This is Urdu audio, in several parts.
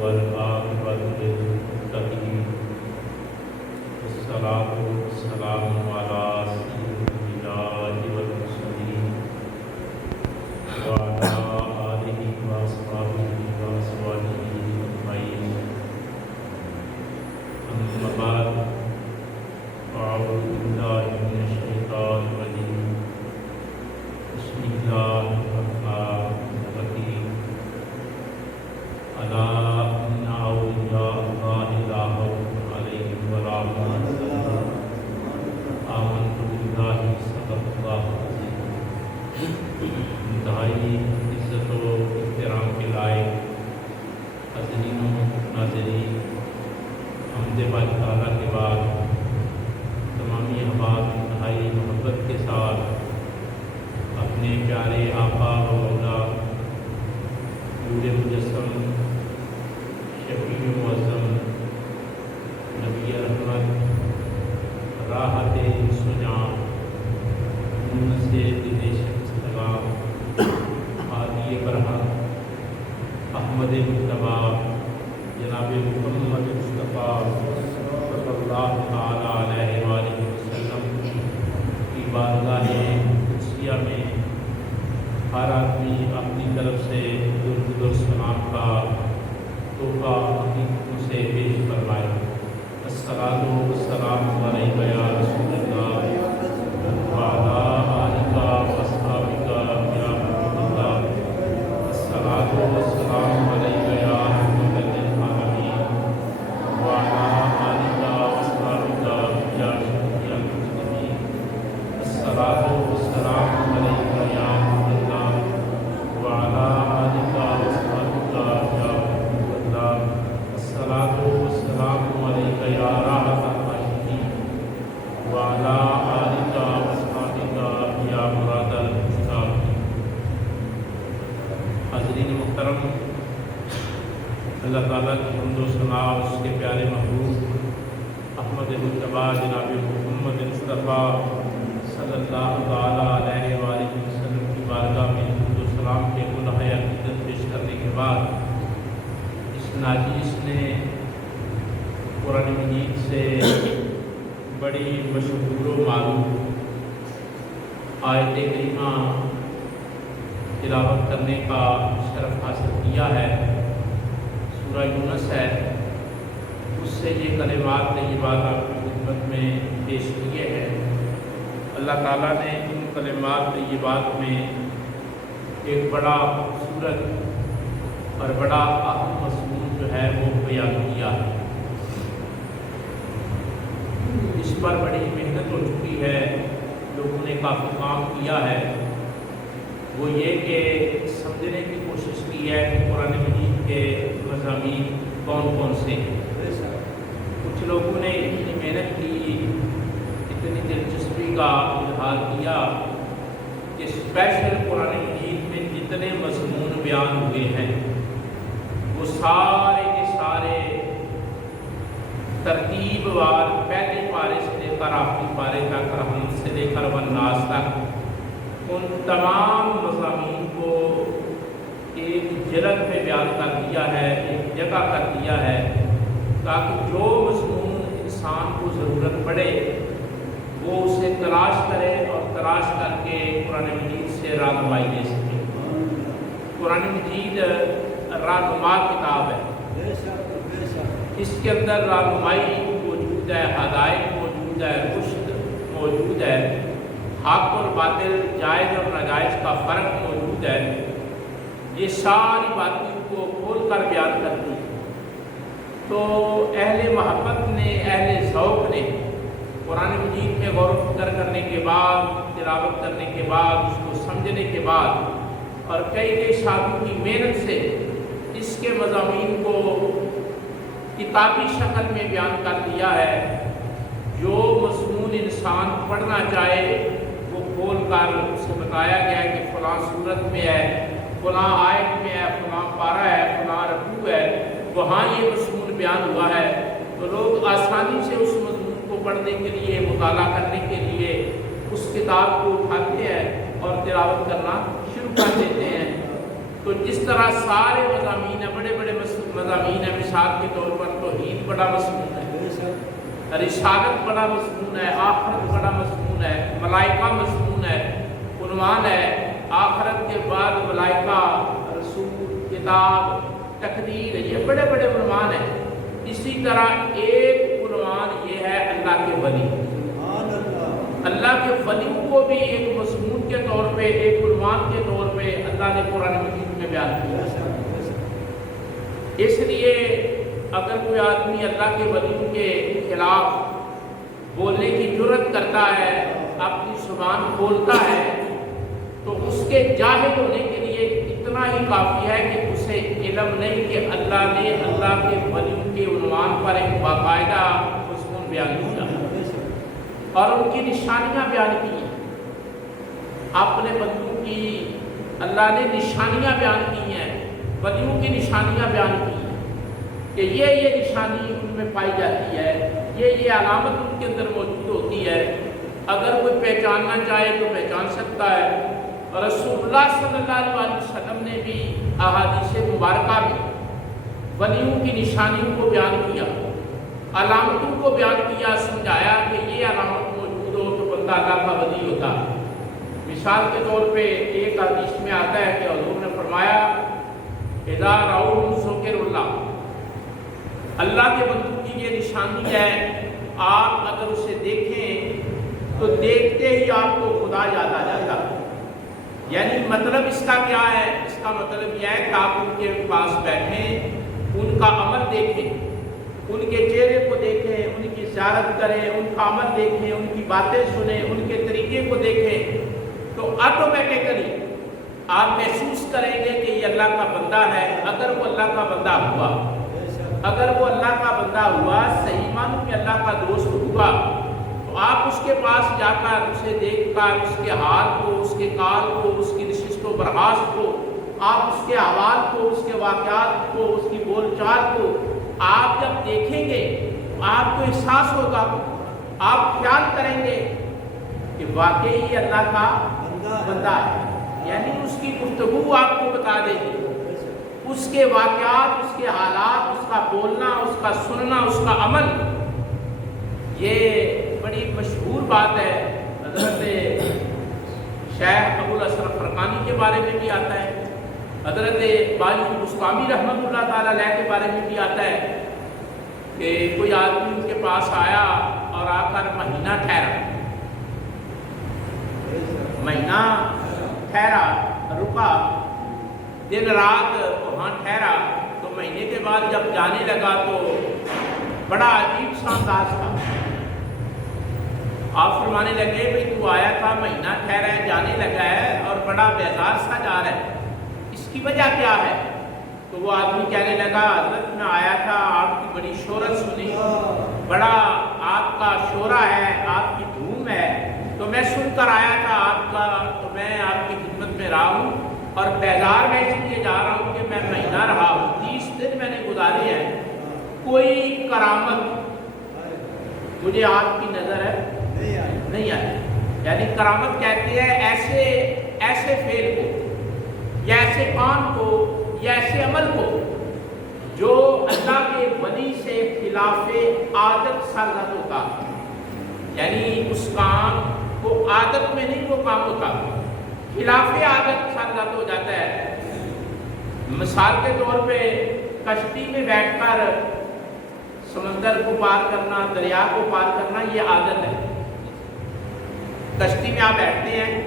والعاقبۃ للمتقین والصلاۃ والسلام علی سید الانبیاء والمرسلین وعلی آلہ واصحابہ وازواجہ اجمعین اما بعد اعوذ باللہ من الشیطان الرجیم بسم اللہ الرحمن الرحیم الا ان اولیاء اللہ لا خوف علیہم ولا هم يحزنون آمنت باللہ صدق اللہ العظیم۔ انتہائی عزت و احترام کے لائق حاضرین و ناظرین، حمد باری تعالیٰ کے بعد تمامی احباب انتہائی محبت کے ساتھ اپنے پیارے آقا و مولا نور مجسم شفیع معظم نبی رحمت راحت سجاں نون سے دل شمس لگا ہادی برہم احمد مجتبیٰ جناب محمد مصطفیٰ صلی اللہ تعالیٰ علیہ وآلہ وسلم کی بارگاہ قدسیہ میں ہر آدمی اپنی طرف سے درود و سلام کا تحفہ حقیقت سے پیش فرمائے۔ الصلاۃ والسلام علیک یا رسول اللہ وعلی آلک واصحابک یا حبیب اللہ۔ الصلاۃ والسلام علیک یا رحمۃ للعالمین وعلی آلک واصحابک یا شفیع المذنبین۔ الصلاۃ والسلام علیک یا نور اللہ وعلی آلک واصحابک یا حبیب اللہ۔ الصلاۃ والسلام علیک یا راحت العاشقین وعلی آلک واصحابک یا مراد المشتاقین۔ حاضرین محترم، اللہ تعالیٰ کی حمد و ثنا اس کے پیارے محبوب احمد مجتبیٰ جناب محمد مصطفیٰ صلی اللہ تعالیٰ علیہ وآلہ وسلم کی بارگاہ میں حمد و سلام کے گناہ عقیدت پیش کرنے کے بعد اس ناچیز نے قرآن مجید سے بڑی مشہور و معروف آیت کریمہ تلاوت کرنے کا شرف حاصل کیا ہے۔ سورہ یونس ہے، اس سے یہ کلمات طیبات آپ کی خدمت میں پیش کیے ہیں۔ اللہ تعالیٰ نے ان کلمات طیبات میں ایک بڑا خوبصورت اور بڑا اہم مضمون جو ہے وہ بیان کیا ہے۔ اس پر بڑی محنت ہو چکی ہے، لوگوں نے کافی کام کیا ہے۔ وہ یہ کہ سمجھنے کی کوشش کی ہے کہ قرآن مجید کے مضامین کون کون سے ہیں۔ کچھ لوگوں نے اتنی محنت کی، اتنی دلچسپی کا اظہار کیا کہ اسپیشل قرآن مجید میں جتنے مضمون بیان ہوئے ہیں وہ سارے کے سارے ترتیب وار پہلے پارے سے لے کر آخری پارے تک، رحمت سے لے کر والناس تک، ان تمام مضامین کو ایک جلد میں بیان کر دیا ہے، ایک جگہ کر دیا ہے، تاکہ جو مضمون انسان کو ضرورت پڑے وہ اسے تلاش کرے اور تلاش کر کے قرآن مجید سے رہنمائی لے سکے۔ قرآن مجید رہنما کتاب ہے، اس کے اندر رہنمائی موجود ہے، ہدایت موجود ہے، رشد موجود ہے، حق اور باطل، جائز اور ناجائز کا فرق موجود ہے۔ یہ ساری باتیں کو کھول کر بیان کرتی ہے۔ تو اہل محبت نے، اہل ذوق نے قرآن مجید میں غور و فکر کرنے کے بعد، تلاوت کرنے کے بعد، اس کو سمجھنے کے بعد اور کئی سالوں کی محنت سے اس کے مضامین کو کتابی شکل میں بیان کر دیا ہے۔ جو مضمون انسان پڑھنا چاہے وہ کھول کر اسے بتایا گیا ہے کہ فلاں صورت میں ہے، فلاں آیت میں ہے، فلاں پارہ ہے، فلاں رکوع ہے، وہاں یہ مضمون بیان ہوا ہے۔ تو لوگ آسانی سے اس مضمون کو پڑھنے کے لیے، مطالعہ کرنے کے لیے اس کتاب کو اٹھاتے ہیں اور تلاوت کرنا شروع کر دیتے ہیں۔ تو تو جس طرح سارے مضامین ہیں، بڑے بڑے مضامین ہیں، مثال کے طور پر توحید بڑا مضمون ہے، رسالت بڑا مضمون ہے، آخرت بڑا مضمون ہے، ملائکہ مضمون ہے، عنوان ہے آخرت کے بعد ملائکہ، رسول، کتاب، تقدیر، یہ بڑے بڑے عنوان ہیں۔ اسی طرح ایک عنوان یہ ہے اللہ کے ولی۔ اللہ کے ولیوں کو بھی ایک مضمون کے طور پہ، ایک عنوان کے طور پہ اللہ نے قرآن مجید میں بیان کیا۔ اس لیے اگر کوئی آدمی اللہ کے ولیوں کے خلاف بولنے کی جرت کرتا ہے، اپنی زبان کھولتا ہے، تو اس کے جاہل ہونے کے لیے اتنا ہی کافی ہے کہ اسے علم نہیں کہ اللہ نے اللہ کے ولیوں کے عنوان پر ایک باقاعدہ مضمون بیان کیا اور ان کی نشانیاں بیان کی ہیں۔ اپنے بندوں کی اللہ نے نشانیاں بیان کی ہیں، ولیوں کی نشانیاں بیان کی ہیں کہ یہ نشانی ان میں پائی جاتی ہے، یہ علامت ان کے اندر موجود ہوتی ہے، اگر کوئی پہچاننا چاہے تو پہچان سکتا ہے۔ اور رسول اللہ صلی اللہ علیہ وسلم نے بھی احادیث مبارکہ میں ولیوں کی نشانیوں کو بیان کیا، علامتوں کو بیان کیا، سمجھایا کہ یہ علامت موجود ہو تو بندہ اللہ کا ولی ہوتا ہے۔ مثال کے طور پہ ایک حدیث میں آتا ہے کہ حضور نے فرمایا اذا رأوا ذکر اللہ کے بندوں کی یہ نشانی ہے، آپ اگر اسے دیکھیں تو دیکھتے ہی آپ کو خدا یاد آ جاتا ہے۔ یعنی مطلب اس کا کیا ہے؟ اس کا مطلب یہ ہے کہ آپ ان کے پاس بیٹھیں، ان کا عمل دیکھیں، ان کے چہرے کو دیکھیں، ان کی زیارت کریں، ان کا عمل دیکھیں، ان کی باتیں سنیں، ان کے طریقے کو دیکھیں، تو آٹومیٹکلی آپ محسوس کریں گے کہ یہ اللہ کا بندہ ہے۔ اگر وہ اللہ کا بندہ ہوا، اگر وہ اللہ کا بندہ ہوا، صحیح معنوں میں اللہ کا دوست ہوا، تو آپ اس کے پاس جا کر اسے دیکھ کر اس کے حال کو، اس کے کال کو، اس کی نشست و برخاست کو، آپ اس کے احوال کو، اس کے واقعات کو، اس کی بول چال کو آپ جب دیکھیں گے تو آپ کو احساس ہوگا، آپ خیال کریں گے کہ واقعی یہ اللہ کا بندہ ہے۔ یعنی اس کی گفتگو آپ کو بتا دے گی، اس کے واقعات، اس کے حالات، اس کا بولنا، اس کا سننا، اس کا عمل۔ یہ بڑی مشہور بات ہے، حضرت شیخ ابو الاسر فرقانی کے بارے میں بھی آتا ہے، حضرت باجی بسطامی رحمۃ اللہ تعالیٰ علیہ کے بارے میں بھی آتا ہے کہ کوئی آدمی ان کے پاس آیا اور آ کر مہینہ ٹھہرا، رکا، دن رات وہاں ٹھہرا، تو مہینے کے بعد جب جانے لگا تو بڑا عجیب سا انداز تھا۔ آپ فرمانے لگے بھئی تو آیا تھا، مہینہ ٹھہرا ہے، جانے لگا ہے اور بڑا بیزار سا جا رہا ہے، اس کی وجہ کیا ہے؟ تو وہ آدمی کہنے لگا حضرت میں آیا تھا، آپ کی بڑی شہرت سنی، بڑا آپ کا شورا ہے، آپ کی دھوم ہے، تو میں سن کر آیا تھا آپ کا، تو میں آپ کی خدمت میں رہا ہوں، اور بیزار میں اس لیے جا رہا ہوں کہ میں مہینہ رہا ہوں، 30 دن میں نے گزارے ہیں، کوئی کرامت مجھے آپ کی نظر ہے نہیں آئی۔ یعنی کرامت کہتے ہیں ایسے فعل کو یا ایسے کام کو یا ایسے عمل کو جو اللہ کے ولی سے خلاف عادت سرزد ہوتا، یعنی اس کام کو عادت میں نہیں وہ کام ہوتا، خلاف عادت سرزد ہو جاتا ہے۔ مثال کے طور پہ کشتی میں بیٹھ کر سمندر کو پار کرنا، دریا کو پار کرنا، یہ عادت ہے۔ کشتی میں آپ بیٹھتے ہیں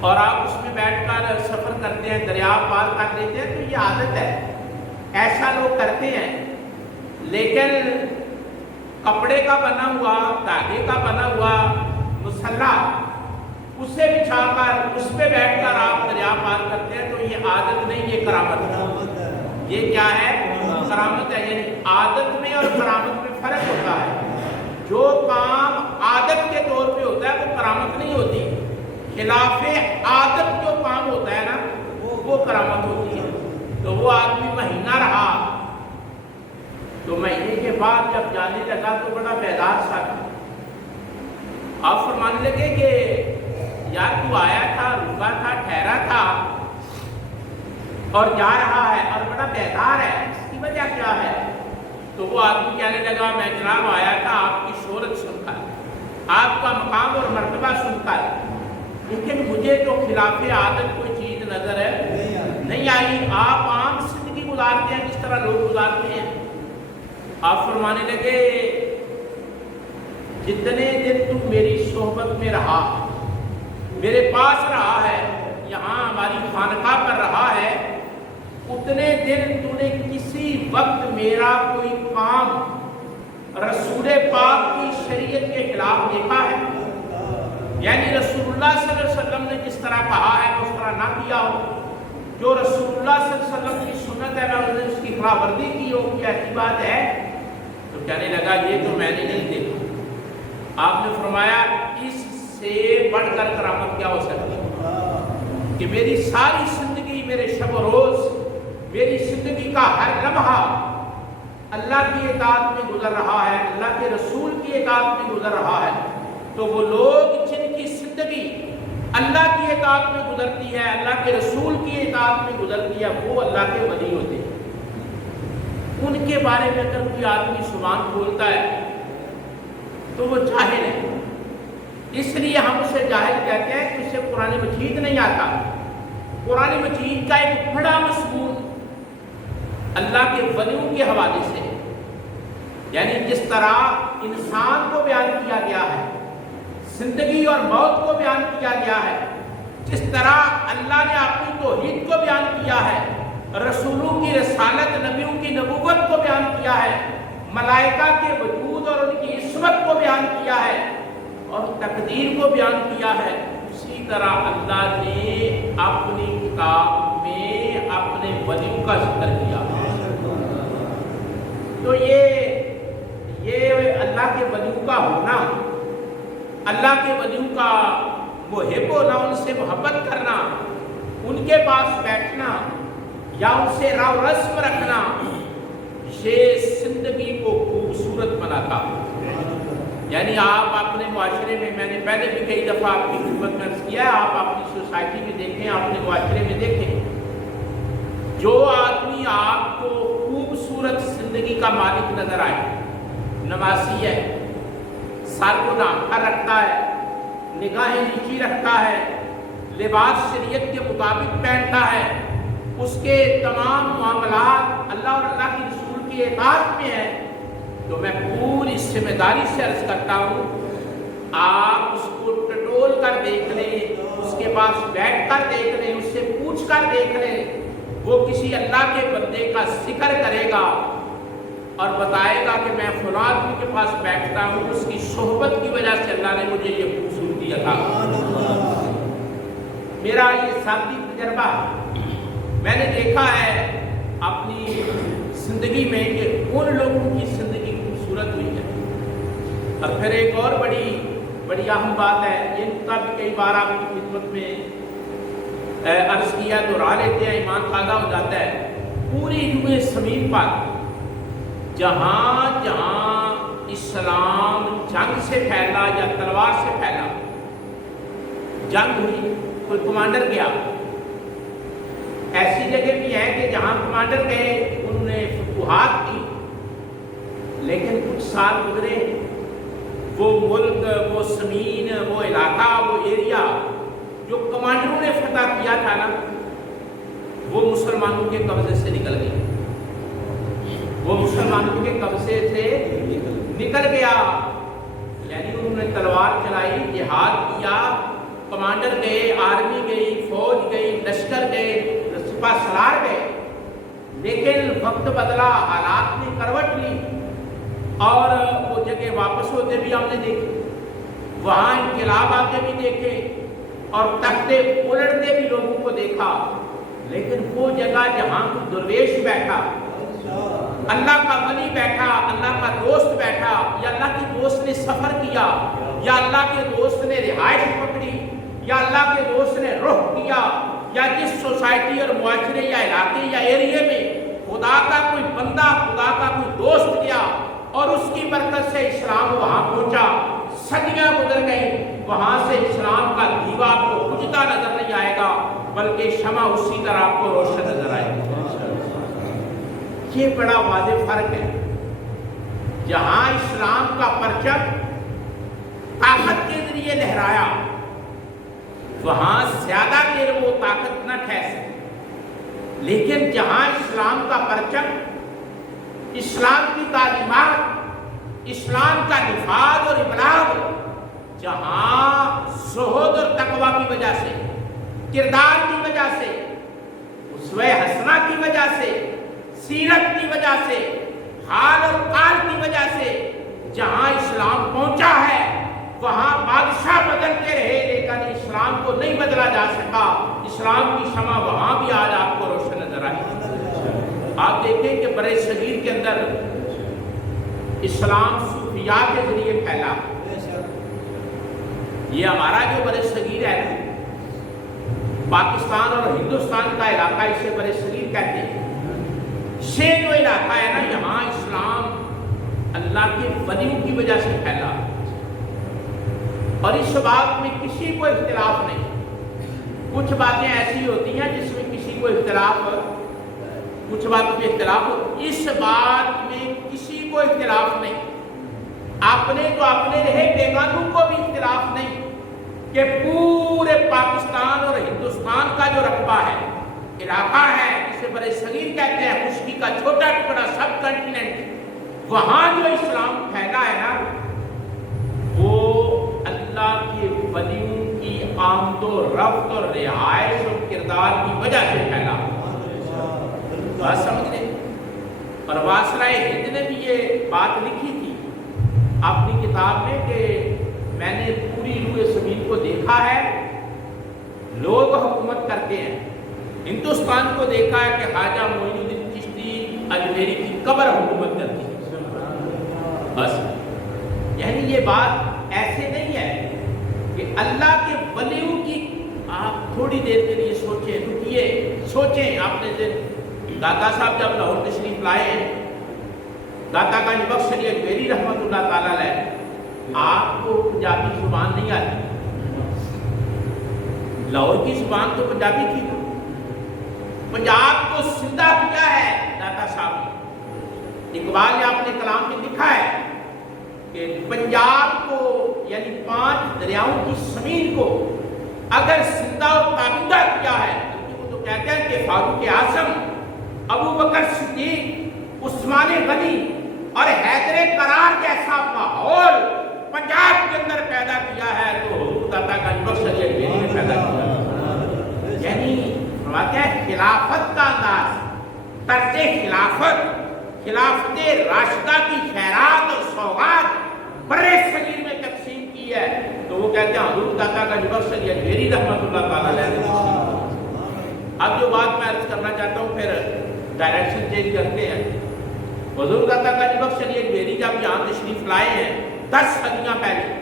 اور آپ اس میں بیٹھ کر سفر کرتے ہیں، دریا پار کر دیتے ہیں، تو یہ عادت ہے، ایسا لوگ کرتے ہیں۔ لیکن کپڑے کا بنا ہوا، دھاگے کا بنا ہوا مسلح، اسے بچھا کر اس پہ بیٹھ کر آپ دریا پار کرتے ہیں، تو یہ عادت نہیں، یہ کرامت ہے۔ یہ کیا ہے؟ کرامت ہے۔ یعنی عادت میں اور کرامت میں فرق ہوتا ہے۔ جو کام عادت کے طور پہ ہوتا ہے وہ کرامت نہیں ہوتی، خلاف عادت جو کام ہوتا ہے نا وہ کرامت ہوتی ہے۔ تو وہ آدمی مہینہ رہا، تو مہینے کے بعد جب جانے لگا تو بڑا بیدار سا تھا۔ آپ فرمانے لگے کہ یار تو آیا تھا، رکا تھا، ٹھہرا تھا، اور جا رہا ہے اور بڑا بیدار ہے، اس کی وجہ کیا ہے؟ تو وہ آدمی کہنے لگا میں جناب آیا تھا آپ کی شہرت سن کر، آپ کا مقام اور مرتبہ سن کر، لیکن مجھے تو خلاف عادت کوئی چیز نظر ہے نہیں آئی۔ آپ عام زندگی گزارتے ہیں جس طرح لوگ گزارتے ہیں۔ آپ فرمانے لگے جتنے دن تم میری صحبت میں رہا، میرے پاس رہا ہے، یہاں ہماری خانقاہ پر رہا ہے، اتنے دن تو نے کسی وقت میرا کوئی کام رسول پاک کی شریعت کے خلاف دیکھا ہے؟ یعنی رسول اللہ صلی اللہ علیہ وسلم نے جس طرح کہا ہے اس طرح نہ کیا ہو، جو رسول اللہ صلی اللہ علیہ وسلم کی سنت ہے میں اس کی خلاف ورزی کی ہو، کیا ایسی بات ہے؟ تو کہنے لگا یہ تو میں نے نہیں دیکھا۔ آپ نے فرمایا اس سے بڑھ کر کرامت کیا ہو سکتی کہ میری ساری زندگی، میرے شب و روز، میری زندگی کا ہر لمحہ اللہ کی اطاعت میں گزر رہا ہے، اللہ کے رسول کی اطاعت میں گزر رہا ہے۔ تو وہ لوگ جن کی زندگی اللہ کی اطاعت میں گزرتی ہے، اللہ کے رسول کی اطاعت میں گزرتی ہے، وہ اللہ کے ولی ہوتے ہیں۔ ان کے بارے میں اگر کوئی آدمی زبان کھولتا ہے تو وہ جاہل ہے، اس لیے ہم اسے جاہل کہتے ہیں کہ اسے قرآن مجید نہیں آتا۔ قرآن مجید کا ایک بڑا مضمون اللہ کے ولیوں کے حوالے سے، یعنی جس طرح انسان کو بیان کیا گیا ہے، زندگی اور موت کو بیان کیا گیا ہے، جس طرح اللہ نے اپنی توحید کو بیان کیا ہے، رسولوں کی رسالت، نبیوں کی نبوت کو بیان کیا ہے، ملائکہ کے وجود اور ان کی عصمت کو بیان کیا ہے، اور تقدیر کو بیان کیا ہے، اسی طرح اللہ نے اپنی کتاب میں اپنے ولیوں کا ذکر کیا ہے۔ تو یہ اللہ کے ولیوں کا ہونا، اللہ کے ولیوں کا محب ہونا، ان سے محبت کرنا، ان کے پاس بیٹھنا یا ان سے رو رسم رکھنا، یہ زندگی کو خوبصورت بناتا۔ یعنی آپ اپنے معاشرے میں نے پہلے بھی کئی دفعہ آپ کی خدمت میں عرض کیا ہے، آپ اپنی سوسائٹی میں دیکھیں، اپنے معاشرے میں دیکھیں، جو آدمی آپ کو خوبصورت زندگی کا مالک نظر آئے، نمازی ہے، سر کو ڈھانپ کر رکھتا ہے، نگاہیں نیچی رکھتا ہے، لباس شریعت کے مطابق پہنتا ہے، اس کے تمام معاملات اللہ اور اللہ کے رسول کی اطاعت میں ہیں، تو میں پوری ذمہ داری سے عرض کرتا ہوں آپ اس کو ٹٹول کر دیکھ لیں، اس کے پاس بیٹھ کر دیکھ لیں، اس سے پوچھ کر دیکھ لیں، وہ کسی اللہ کے بندے کا ذکر کرے گا اور بتائے گا کہ میں فلاں آدمی کے پاس بیٹھتا ہوں، اس کی صحبت کی وجہ سے اللہ نے مجھے یہ خوبصورتی عطا کی۔ میرا یہ ذاتی تجربہ میں نے دیکھا ہے اپنی زندگی میں کہ ان لوگوں کی زندگی خوبصورت ہوئی ہے۔ اور پھر ایک اور بڑی اہم بات ہے، یہ نقطہ بھی کئی بار آپ کی خدمت میں عرض کیا دہرا لیتے ہیں، ایمان تازہ ہو جاتا ہے۔ پوری روئے زمین پر جہاں جہاں اسلام جنگ سے پھیلا یا تلوار سے پھیلا، جنگ ہوئی، کوئی کمانڈر گیا، ایسی جگہ بھی ہے کہ جہاں کمانڈر گئے انہوں نے فتوحات کی، لیکن کچھ سال گزرے، وہ ملک، وہ زمین، وہ علاقہ، وہ ایریا جو کمانڈروں نے فتح کیا تھا نا، وہ مسلمانوں کے قبضے سے نکل گیا، وہ مسلمانوں کے قبضے سے نکل گیا۔ یعنی انہوں نے تلوار چلائی، جہاد کیا، کمانڈر گئے، آرمی گئی، فوج گئی، لشکر گئے، سپہ سالار گئے، لیکن وقت بدلا، حالات نے کروٹ لی اور وہ جگہ واپس ہوتے بھی ہم نے دیکھے، وہاں انقلاب آتے بھی دیکھے اور تختے الٹتے بھی لوگوں کو دیکھا، لیکن وہ جگہ جہاں کوئی درویش بیٹھا، اللہ کا ولی بیٹھا، اللہ کا دوست بیٹھا، یا اللہ کے دوست نے سفر کیا، یا اللہ کے دوست نے رہائش پکڑی، یا اللہ کے دوست نے رخ کیا، یا جس سوسائٹی اور معاشرے یا علاقے یا ایریے میں خدا کا کوئی بندہ، خدا کا کوئی دوست گیا اور اس کی برکت سے اسلام وہاں پہنچا، صدیاں گزر گئی، وہاں سے اسلام کا دیوا آپ کو بجھتا نظر نہیں آئے گا، بلکہ شمع اسی طرح آپ کو روشن نظر آئے گی۔ یہ بڑا واضح فرق ہے۔ جہاں اسلام کا پرچم طاقت کے ذریعے لہرایا، وہاں زیادہ دیر وہ طاقت نہ ٹھہر سکتی، لیکن جہاں اسلام کا پرچم، اسلام کی تعلیمات، اسلام کا نفاذ اور ابلاغ جہاں زہد اور تقویٰ کی وجہ سے، کردار کی وجہ سے، اسوہ حسنہ کی وجہ سے، سیرت کی وجہ سے، حال اور قال کی وجہ سے جہاں اسلام پہنچا ہے، وہاں بادشاہ بدلتے رہے لیکن اسلام کو نہیں بدلا جا سکا۔ اسلام کی شمع وہاں بھی آج آپ کو روشن نظر آئی۔ آپ دیکھیں کہ برِ صغیر کے اندر اسلام صوفیاء کے ذریعے پھیلا۔ یہ ہمارا جو برِ صغیر ہے، پاکستان اور ہندوستان کا علاقہ، اسے برِ صغیر کہتے ہیں۔ یہ جو علاقہ ہے نا، یہاں اسلام اللہ کے ولیوں کی وجہ سے پھیلا، اور اس بات میں کسی کو اختلاف نہیں۔ کچھ باتیں ایسی ہوتی ہیں جس میں کسی کو اختلاف، کچھ باتوں میں اختلاف ہو، اس بات میں کسی کو اختلاف نہیں۔ اپنے تو اپنے رہے، بیگانوں کو بھی اختلاف نہیں کہ پورے پاکستان اور ہندوستان کا جو رقبہ ہے، علاقہ ہے، جسے برِ صغیر کہتے ہیں، خشکی کا چھوٹا ٹکڑا، سب کنٹیننٹ، وہاں جو اسلام پھیلا ہے نا، وہ اللہ کے ولیوں کی آمد و رفت اور رہائش اور کردار کی وجہ سے پھیلا۔ بات سمجھ لیں۔ اور واصلہ ہند نے بھی یہ بات لکھی تھی اپنی کتاب میں کہ میں نے پوری روئے زمین کو دیکھا ہے، لوگ حکومت کرتے ہیں۔ ہندوستان کو دیکھا ہے کہ خواجہ معین الدین چشتی اجمیری کی قبر حکومت کرتی ہے۔ بس یعنی یہ بات ایسے نہیں ہے کہ اللہ کے ولیوں کی، آپ تھوڑی دیر کے لیے سوچیں، رکیے، سوچیں۔ آپ نے داتا صاحب جب لاہور تشریف لائے ہیں، داتا گنج بخش علی اجمیری رحمۃ اللہ تعالیٰ علیہ، آپ کو پنجابی زبان نہیں آتی، لاہور کی زبان تو پنجابی تھی، پنجاب کو زندہ کیا ہے داتا صاحب نے۔ اقبال نے اپنے کلام میں لکھا ہے کہ پنجاب کو، یعنی 5 دریاؤں کی زمین کو اگر زندہ اور تابندہ کیا ہے، وہ تو کہتے ہیں کہ فاروق اعظم، ابو بکر صدیق، عثمان غنی اور حیدر قرار جیسا ماحول پنجاب کے اندر پیدا کیا ہے تو حضور داتا گنج بخش علی اجمیری نے پیدا کیا۔ یعنی فرماتے ہیں خلافت کا انداز، طرز خلافت، خلافت راشدہ کی خیرات اور سوغات برِ صغیر میں تقسیم کی ہے، تو وہ کہتے ہیں حضور داتا گنج بخش علی اجمیری رحمۃ اللہ تعالیٰ علیہ نے تقسیم کی۔ اب جو بات میں عرض کرنا چاہتا ہوں، پھر ڈائریکشن چینج کرتے ہیں۔ حضور داتا گنج بخش علی اجمیری جب یہاں تشریف لائے ہیں 10 صدیاں پہلے،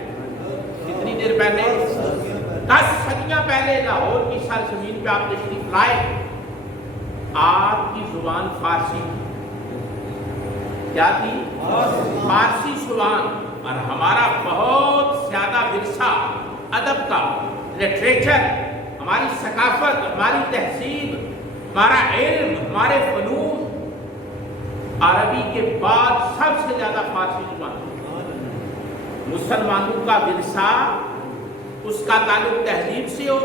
کتنی دیر پہلے؟ 10 صدیاں پہلے لاہور کی سرزمین پہ آپ تشریف لائے۔ آپ کی زبان فارسی کیا تھی؟ فارسی زبان، اور ہمارا بہت زیادہ ورثہ ادب کا، لٹریچر، ہماری ثقافت، ہماری تہذیب، ہمارا علم، ہمارے فنون، عربی کے بعد سب سے زیادہ فارسی زبان۔ مسلمانوں کا ورثہ، اس کا تعلق تہذیب سے ہو،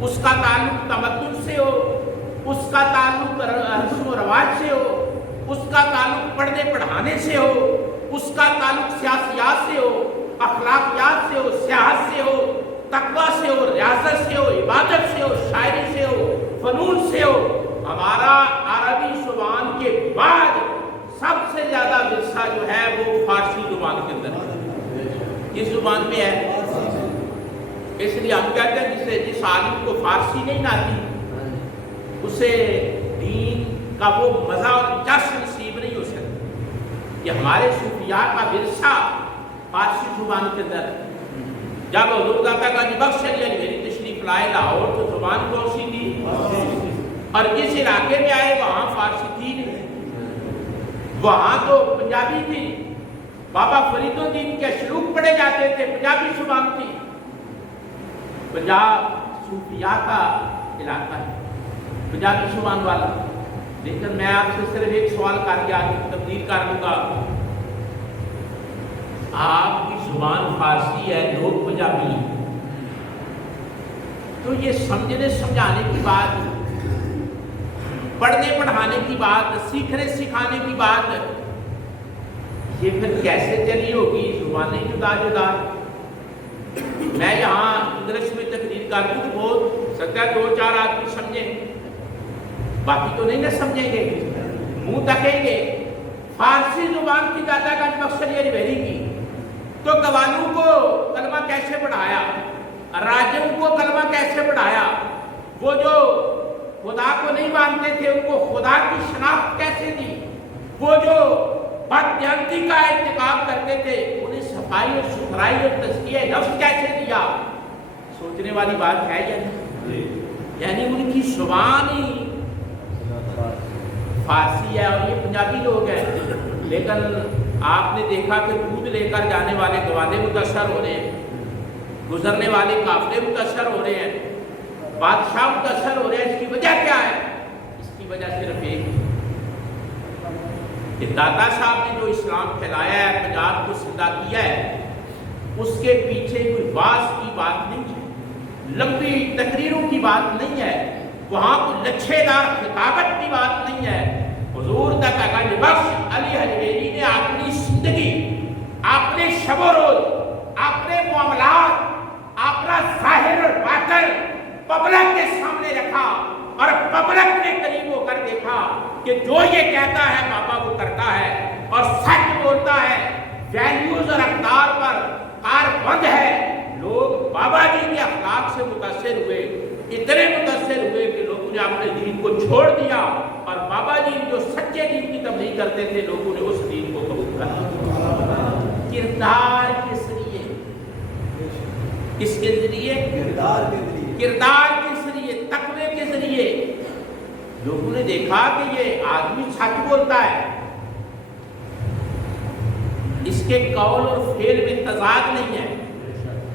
اس کا تعلق تمدن سے ہو، اس کا تعلق رسم و رواج سے ہو، اس کا تعلق پڑھنے پڑھانے سے ہو، اس کا تعلق سیاسیات سے ہو، اخلاقیات سے ہو، سیاحت سے ہو، تقویٰ سے ہو، ریاضت سے ہو، عبادت سے ہو، شاعری سے ہو، فنون سے ہو، ہمارا عربی زبان کے بعد سب سے زیادہ ورثہ جو ہے وہ فارسی زبان کے اندر ہے۔ کس زبان میں ہے؟ اس لیے ہم کہتے ہیں جس عالم کو فارسی نہیں آتی اسے دین کا وہ مزہ اور جشن نصیب نہیں ہو سکتا۔ کہ ہمارے صوفیاء کا ورثہ فارسی زبان کے اندر ہے۔ جب حضور داتا گنج بخش علی اجمیری تشریف لائے لاہور تو زبان کون سی تھی؟ اور جس علاقے میں آئے وہاں فارسی تھی نہیں، وہاں تو پنجابی تھی۔ بابا فرید الدین کے شلوک پڑھے جاتے تھے، پنجابی زبان تھی۔ پنجاب صوفیاء کا علاقہ ہے پنجابی زبان والا، لیکن میں آپ سے صرف ایک سوال کر کے آگے تبدیل کر دوں گا. آپ کی زبان فارسی ہے، لوگ پنجابی ہیں، تو یہ سمجھنے سمجھانے کی بات، پڑھنے پڑھانے کی بات، سیکھنے سکھانے کی بات، یہ پھر کیسے چلی ہوگی؟ زبانیں جدا جدا. میں یہاں انگلش میں تقریر کر دوں تو بہت سکتا ہے 2-4 آدمی سمجھیں، باقی تو نہیں نہ سمجھیں گے، منہ تکیں گے. فارسی زبان کی دادا گنج بخش علی حجویری کی تو قوانوں کو کلمہ کیسے پڑھایا، راجوں کو کلمہ کیسے پڑھایا، وہ جو خدا کو نہیں مانتے تھے ان کو خدا کی شناخت کیسے دی، وہ جو بددیانتی کا ارتکاب کرتے تھے انہیں صفائی اور ستھرائی اور تزکیہ نفس کیسے دیا. سوچنے والی بات ہے یا نہیں؟ یعنی ان کی زبان ہی فارسی ہے اور یہ پنجابی لوگ ہیں، لیکن آپ نے دیکھا کہ دودھ لے کر جانے والے گوادے متاثر ہو رہے ہیں، گزرنے والے قافلے متاثر ہو رہے ہیں، بادشاہ متاثر ہو رہے ہیں. اس کی وجہ کیا ہے؟ اس کی وجہ صرف ایک کہ داتا صاحب نے جو اسلام پھیلایا ہے، پنجاب کو زندہ کیا ہے، اس کے پیچھے کوئی واز کی بات نہیں ہے، لمبی تقریروں کی بات نہیں ہے، وہاں کوئی لچھے دار خطابت کی بات نہیں ہے. حضور داتا گنج بخش علی حجویری نے اپنی زندگی، اپنے شب و روز، اپنے معاملات، اپنا ظاہر اور باطن پبلک کے سامنے رکھا اور پبلک نے قریب ہو کر دیکھا کہ جو یہ کہتا ہے بابا وہ کرتا ہے اور سچ بولتا ہے، ویلیوز اور اقدار پر کاربند ہے. لوگ بابا جی کے اخلاق سے متاثر ہوئے، اتنے متاثر ہوئے کہ لوگوں نے اپنے دین کو چھوڑ دیا اور بابا جی جو سچے دین کی تبلیغ کرتے تھے لوگوں نے اس دین کو قبول کر لیا. کردار کے ذریعے، کس کے ذریعے؟ کردار کے ذریعے، تقوی کے ذریعے. لوگوں نے دیکھا کہ یہ آدمی سچ بولتا ہے، اس کے قول اور فعل میں تضاد نہیں ہے.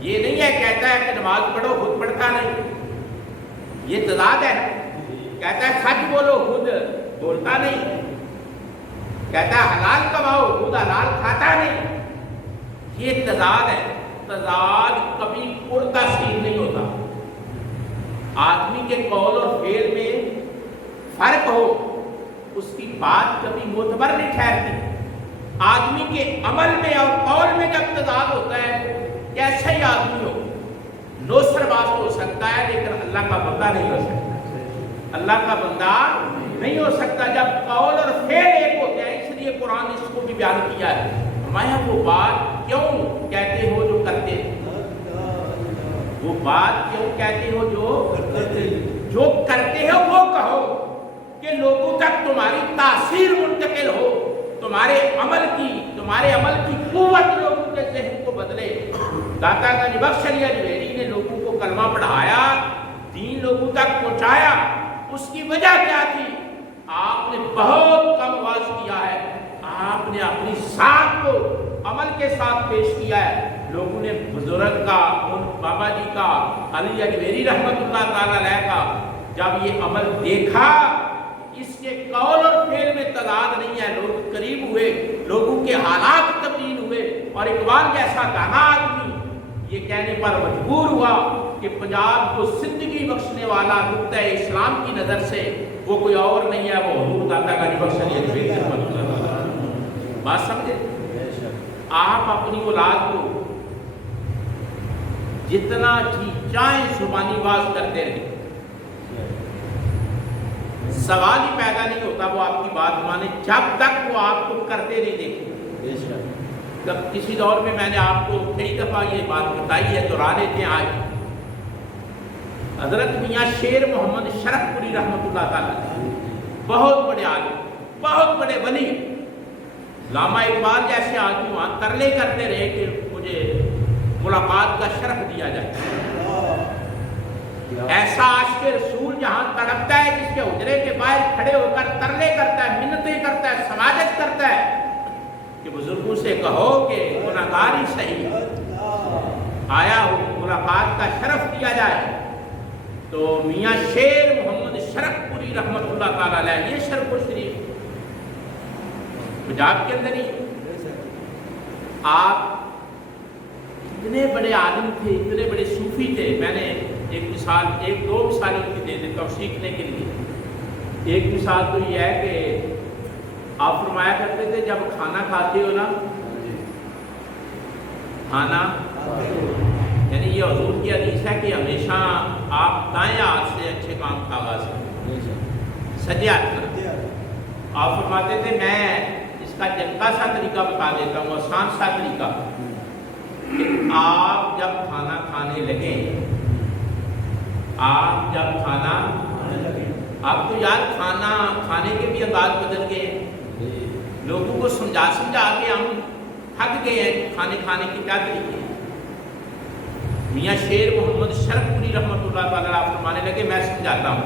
یہ نہیں ہے کہتا ہے کہ نماز پڑھو خود پڑھتا نہیں، یہ تضاد ہے. کہتا ہے سچ بولو خود بولتا نہیں، کہتا ہے حلال کماؤ خود حلال کھاتا نہیں. یہ تضاد ہے. تضاد کبھی پرتاثیر نہیں ہوتا. آدمی کے قول اور فعل میں فرق ہو اس کی بات کبھی معتبر نہیں ٹھہرتی. آدمی کے عمل میں اور قول میں جب تضاد ہوتا ہے، کیسا ہی آدمی ہو، نوسر باز ہو سکتا ہے لیکن اللہ کا بندہ نہیں ہو سکتا. اللہ کا بندہ نہیں ہو سکتا جب قول اور فعل ایک ہوتے ہیں. اس لیے قرآن اس کو بھی بیان کیا ہے. فرمایا وہ بات کیوں کہتے ہو جو کرتے، وہ بات کیوں کہتے ہو جو کرتے ہو وہ کہو کہ لوگوں تک تمہاری تاثیر منتقل ہو، تمہارے عمل کی قوت لوگوں کے ذہن کو بدلے. داتا گنج بخش علی حجویری نے لوگوں کو کلمہ پڑھایا، دین لوگوں تک پہنچایا. اس کی وجہ کیا تھی؟ آپ نے بہت کم واز کیا ہے، آپ نے اپنی ذات کو عمل کے ساتھ پیش کیا ہے. لوگوں نے بزرگ کا، بابا جی کا، علی حجویری رحمت اللہ تعالی علیہ کا جب یہ عمل دیکھا، اس کے قول اور فعل میں تضاد نہیں ہے، لوگ قریب ہوئے، لوگوں کے حالات تبدیل ہوئے. اور اقبال جیسا دانا آدمی یہ کہنے پر مجبور ہوا کہ پنجاب کو زندگی بخشنے والا نقطہ اسلام کی نظر سے وہ کوئی اور نہیں ہے، وہ حضور داتا گنج بخش علی حجویری رحمت اللہ تعالی. بات سمجھے؟ آپ اپنی اولاد کو جتنا جی چاہیں زبانی باز کرتے رہیں، سوال ہی پیدا نہیں ہوتا وہ آپ کی بات مانے جب تک وہ آپ کو کرتے نہیں دیکھیں. جب کسی دور میں میں نے آپ کو کئی دفعہ یہ بات بتائی ہے، دہرا لیتے ہیں. آج حضرت میاں شیر محمد شرف پوری رحمت اللہ تعالی، بہت بڑے عالم، بہت بڑے ولی، علامہ اقبال جیسے آدمی وہاں ترلے کرتے رہے کہ مجھے ملاقات کا شرف دیا جائے. ایسا عاشق رسول جہاں تڑپتا ہے، جس کے حجرے کے باہر کھڑے ہو کر ترلے کرتا ہے، منتیں کرتا ہے، سماجت کرتا ہے کہ بزرگوں سے کہو کہ گناہگار ہی صحیح آیا ہو، ملاقات کا شرف دیا جائے. تو میاں شیر محمد شرف پوری رحمۃ اللہ تعالیٰ علیہ، یہ شرف شریف پنجاب کے اندر ہی آپ اتنے بڑے عالم تھے، اتنے بڑے صوفی تھے. میں نے ایک دو مثالیں کی دے دیتا ہوں سیکھنے کے لیے. ایک مثال تو یہ ہے کہ آپ فرمایا کرتے تھے جب کھانا کھاتے ہو نا، کھانا یعنی یہ حضور کی حدیث ہے کہ ہمیشہ آپ دائیں ہاتھ سے اچھے کام کا آغاز کریں، سجے ہاتھ کریں. آپ فرماتے تھے میں اس کا جلکا سا طریقہ بتا دیتا ہوں، آسان سا طریقہ، کہ آپ جب کھانا کھانے لگیں، آپ جب کھانا، آپ کو یاد کھانا کھانے کے بھی انداز بدل گئے. لوگوں کو سمجھا کے ہم تھک گئے ہیں کھانے کھانے کے کیا طریقے. میاں شیر محمد شرف پوری رحمۃ اللہ تعالیٰ فرمانے لگے، میں سمجھاتا ہوں.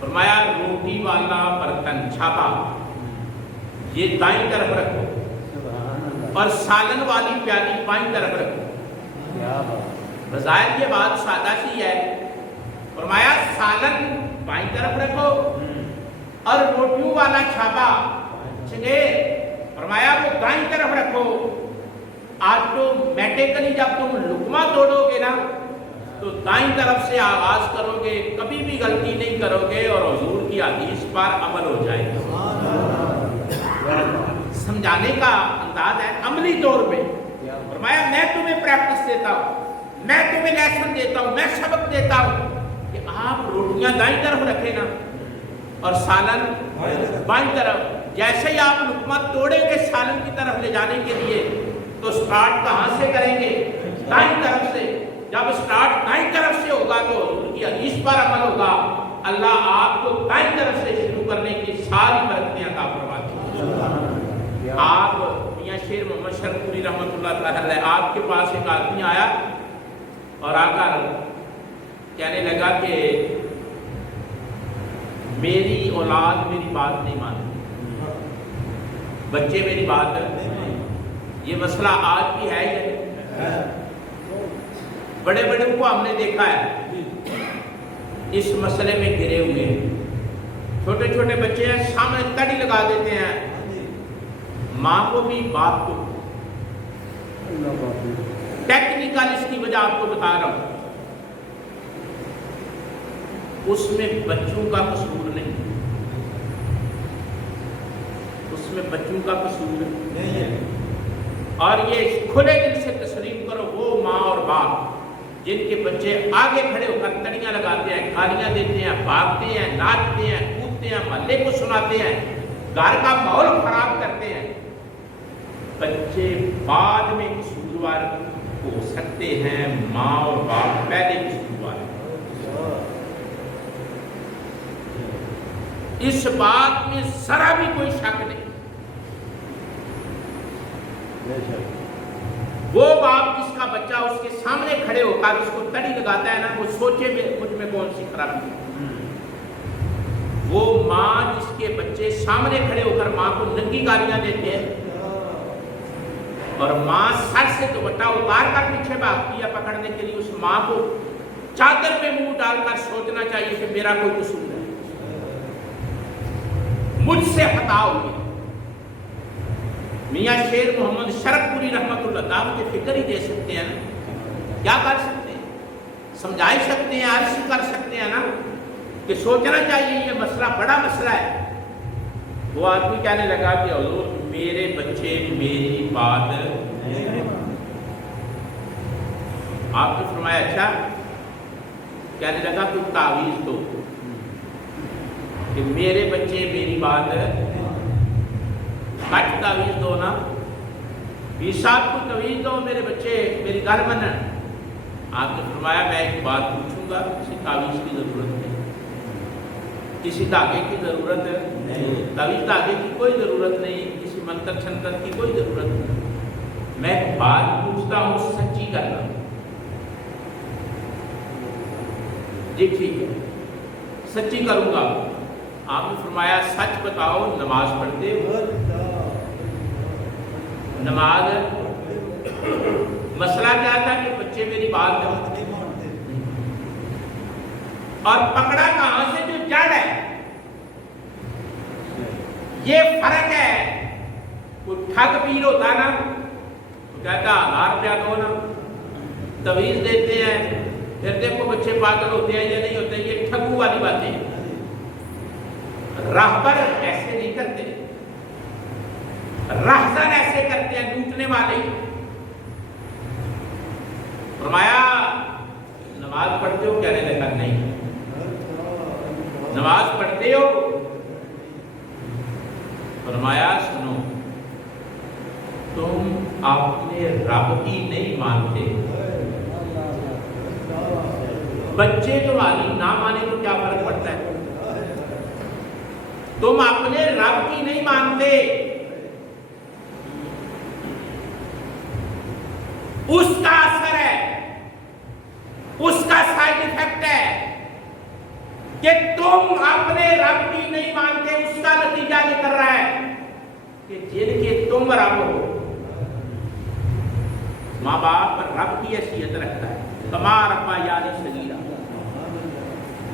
فرمایا روٹی والا برتن چھاپا یہ دائیں طرف رکھو، اور سالن والی پیالی بائیں طرف رکھو. بظاہر یہ بات سادہ سی ہے. فرمایا سالن بائیں طرف رکھو اور روٹیوں والا چھاپا فرمایا وہ دائیں طرف رکھو. آٹومیٹیکلی جب تم لقمہ توڑو گے نا تو دائیں طرف سے آغاز کرو گے، کبھی بھی غلطی نہیں کرو گے اور حضور کی حدیث پر عمل ہو جائے گا. سمجھانے کا انداز ہے عملی طور پہ. فرمایا میں تمہیں پریکٹس دیتا ہوں، میں تمہیں لیسن دیتا ہوں، میں سبق دیتا ہوں کہ آپ روٹیاں دائیں طرف رکھیں نا اور سالن بائیں طرف. جیسے ہی آپ لقمہ توڑیں گے سالن کی طرف لے جانے کے لیے تو سٹارٹ کہاں سے کریں گے؟ دائیں طرف سے. جب سٹارٹ دائیں طرف سے ہوگا تو حضور کی حدیث پر عمل ہوگا. اللہ آپ کو دائیں طرف سے شروع کرنے کی ساری برکتیں عطا فرماتے ہیں. آپ میاں شیر محمد شرف پوری رحمۃ اللہ تعالیٰ علیہ، آپ کے پاس ایک آدمی آیا اور آ کر کہنے لگا کہ میری اولاد میری بات نہیں مانتی، بچے میری بات نہیں. یہ مسئلہ آج بھی ہے ہی. بڑے بڑے کو ہم نے دیکھا ہے اس مسئلے میں گرے ہوئے ہیں. چھوٹے چھوٹے بچے ہیں، سامنے تڑی لگا دیتے ہیں، ماں کو بھی باپ کو. ٹیکنیکل اس کی وجہ آپ کو بتا رہا ہوں. اس میں بچوں کا قصور نہیں، اس میں بچوں کا قصور نہیں ہے. اور یہ کھلے دل سے تسلیم کرو وہ ماں اور باپ جن کے بچے آگے کھڑے ہو کر تڑیاں لگاتے ہیں، گالیاں دیتے ہیں، بھاگتے ہیں، ناچتے ہیں، کودتے ہیں، محلے کو سناتے ہیں، گھر کا ماحول خراب کرتے ہیں. بچے بعد میں قصوروار ہو سکتے ہیں، ماں اور باپ پہلے قصوروار. اس بات میں ذرا بھی کوئی شک نہیں. وہ باپ جس کا بچہ اس کے سامنے کھڑے ہو کر اس کو تڑی لگاتا ہے نا، وہ سوچے مجھ میں کون سی خرابی ہے. وہ ماں جس کے بچے سامنے کھڑے ہو کر ماں کو ننگی گالیاں دیتے ہیں اور ماں سر سے دوپٹہ اتار کر پیچھے بھاگتی ہے پکڑنے کے لیے، اس ماں کو چادر میں منہ ڈال کر سوچنا چاہیے کہ میرا کوئی قصور ہے، مجھ سے خطا ہوئی. میاں شیر محمد شرف پوری رحمۃ اللہ تعالیٰ کے فکر ہی دے سکتے ہیں نا. کیا کر سکتے ہیں؟ سمجھا سکتے ہیں، عرض کر سکتے ہیں نا کہ سوچنا چاہیے یہ مسئلہ بڑا مسئلہ ہے. وہ آدمی کہنے لگا کہ حضور میرے بچے میری بات نہیں. آپ نے فرمایا اچھا. کہنے لگا کوئی تعویذ دو کہ میرے بچے میری بات کٹ تعویذ دو نا. 20 صاحب کو تعویذ دو میرے بچے میری گل منن. آپ نے فرمایا میں ایک بات پوچھوں گا، کسی تعویذ کی ضرورت نہیں، کسی دھاگے کی ضرورت نہیں، تعویذ دھاگے کی کوئی ضرورت نہیں، کسی منتر چھنتر کی کوئی ضرورت نہیں. میں ایک بات پوچھتا ہوں سچی کرنا. جی ٹھیک ہے سچی کروں گا. آپ نے فرمایا سچ بتاؤ نماز پڑھتے ہو؟ نماز مسئلہ کیا تھا کہ بچے میری بات نہیں مانتے. اور پکڑا کہاں سے؟ جو جڑ ہے. یہ فرق ہے. کوئی ٹھگ پیر ہوتا نا تو کہتا 1000 روپیہ دو نا، تویز دیتے ہیں، پھر دیکھو بچے پاگل ہوتے ہیں یا نہیں ہوتے. یہ ٹھگو والی باتیں. راہبر ایسے نہیں کرتے، راہزن ایسے کرتے ہیں، لوٹنے والے. فرمایا نماز پڑھتے ہو؟ کہنے لگا نہیں. نماز پڑھتے ہو؟ فرمایا سنو، تم اپنے رب کی نہیں مانتے. بچے تمہاری نہ مانے تو کیا فرق پڑتا ہے؟ تم اپنے رب کی نہیں مانتے. اس کا اثر ہے، اس کا سائیڈ ایفیکٹ ہے کہ تم اپنے رب کی نہیں مانتے. اس کا نتیجہ نکل رہا ہے کہ جن کے تم رب ہو. ماں باپ رب کی حیثیت رکھتا ہے. کما ربا یعنی صغیرہ.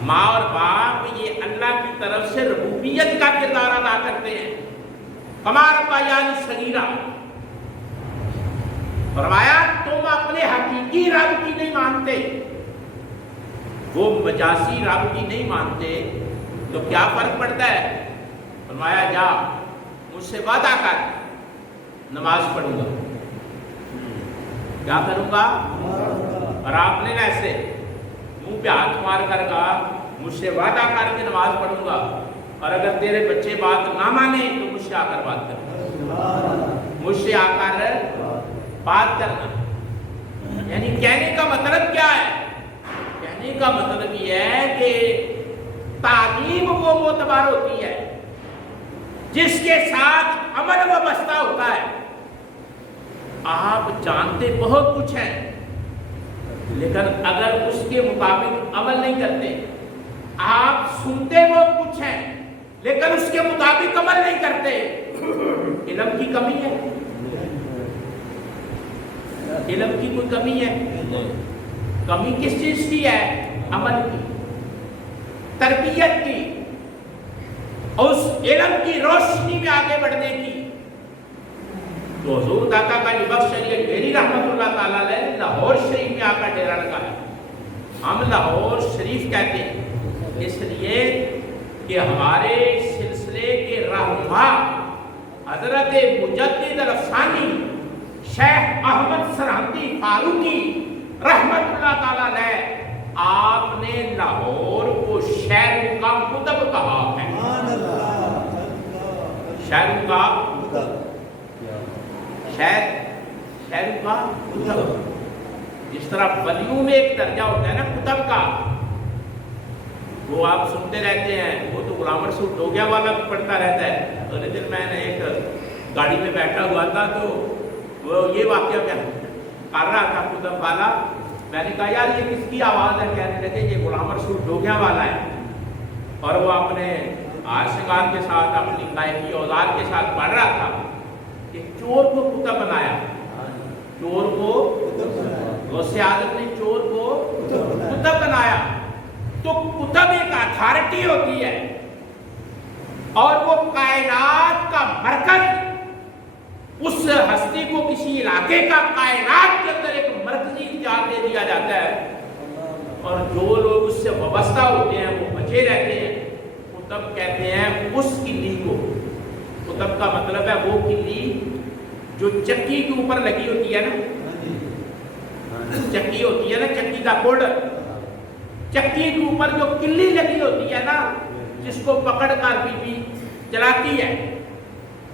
ماں اور باپ یہ اللہ کی طرف سے ربوبیت کا کردار ادا کرتے ہیں. کما ربا یعنی صغیرہ. فرمایا تم اپنے حقیقی رب کی نہیں مانتے، وہ مجازی رب کی نہیں مانتے. تو کیا فرق پڑتا ہے؟ فرمایا جا مجھ سے وعدہ کر، نماز پڑھوں گا. کیا کروں گا؟ اور آپ نے ایسے منہ پہ ہاتھ مار کر کہا مجھ سے وعدہ کر کے نماز پڑھوں گا، اور اگر تیرے بچے بات نہ مانے تو مجھ سے آ کر بات کرنا. مجھ سے آ کر بات کرنا. یعنی کہنے کا مطلب کیا ہے؟ کہنے کا مطلب یہ ہے کہ تعلیم وہ معتبر ہوتی ہے جس کے ساتھ عمل وابستہ ہوتا ہے. آپ جانتے بہت کچھ ہے لیکن اگر اس کے مطابق عمل نہیں کرتے. آپ سنتے بہت کچھ ہے لیکن اس کے مطابق عمل نہیں کرتے. علم کی کمی ہے؟ علم کی کوئی کمی ہے؟ کمی کس چیز کی ہے؟ عمل کی، تربیت کی، اس علم کی روشنی میں آگے بڑھنے کی. تو حضور داتا گنج بخش علی ڈیری رحمت اللہ تعالیٰ علیہ لاہور شریف میں آ کر ڈیرا لگایا. ہم لاہور شریف کہتے ہیں اس لیے کہ ہمارے سلسلے کے رہنما حضرت مجدد الافسانی شیخ احمد سرہندی فاروقی رحمت اللہ تعالیٰ علیہ، آپ نے لاہور کو شہر کا قطب کہا ہے. شہر کا شہر کا قطب. جس طرح ولیوں میں ایک درجہ ہوتا ہے نا قطب کا، وہ آپ سنتے رہتے ہیں. وہ تو غلام رسول ڈوگیا والا بھی پڑھتا رہتا ہے. تو دن میں نے ایک گاڑی میں بیٹھا ہوا تھا تو وہ یہ واقعہ کیا کر رہا تھا قطب والا. میں نے کہا یار یہ کس کی آواز ہے؟ کہنے لگے یہ غلام رسول ڈوگیا والا ہے. اور وہ اپنے آج شنگار کے ساتھ اپنی گائکی اوزار کے ساتھ پڑھ رہا تھا کہ چور کو قطب بنایا. چور کو غوث اعظم نے چور کو قطب بنایا. تو قطب ایک اتھارٹی ہوتی ہے اور وہ کائنات کا مرکز. اس ہستی کو کسی علاقے کا کائنات کے اندر ایک مرکزی اختیار دے دیا جاتا ہے اور جو لوگ اس سے وابستہ ہوتے ہیں وہ بچے رہتے ہیں. قطب کہتے ہیں اس کلی کو. قطب کا مطلب ہے وہ کلی جو چکی کے اوپر لگی ہوتی ہے نا. چکی ہوتی ہے نا، چکی کا کوڈ. چکی کے اوپر جو کلی لگی ہوتی ہے نا، جس کو پکڑ کر بی چلاتی ہے،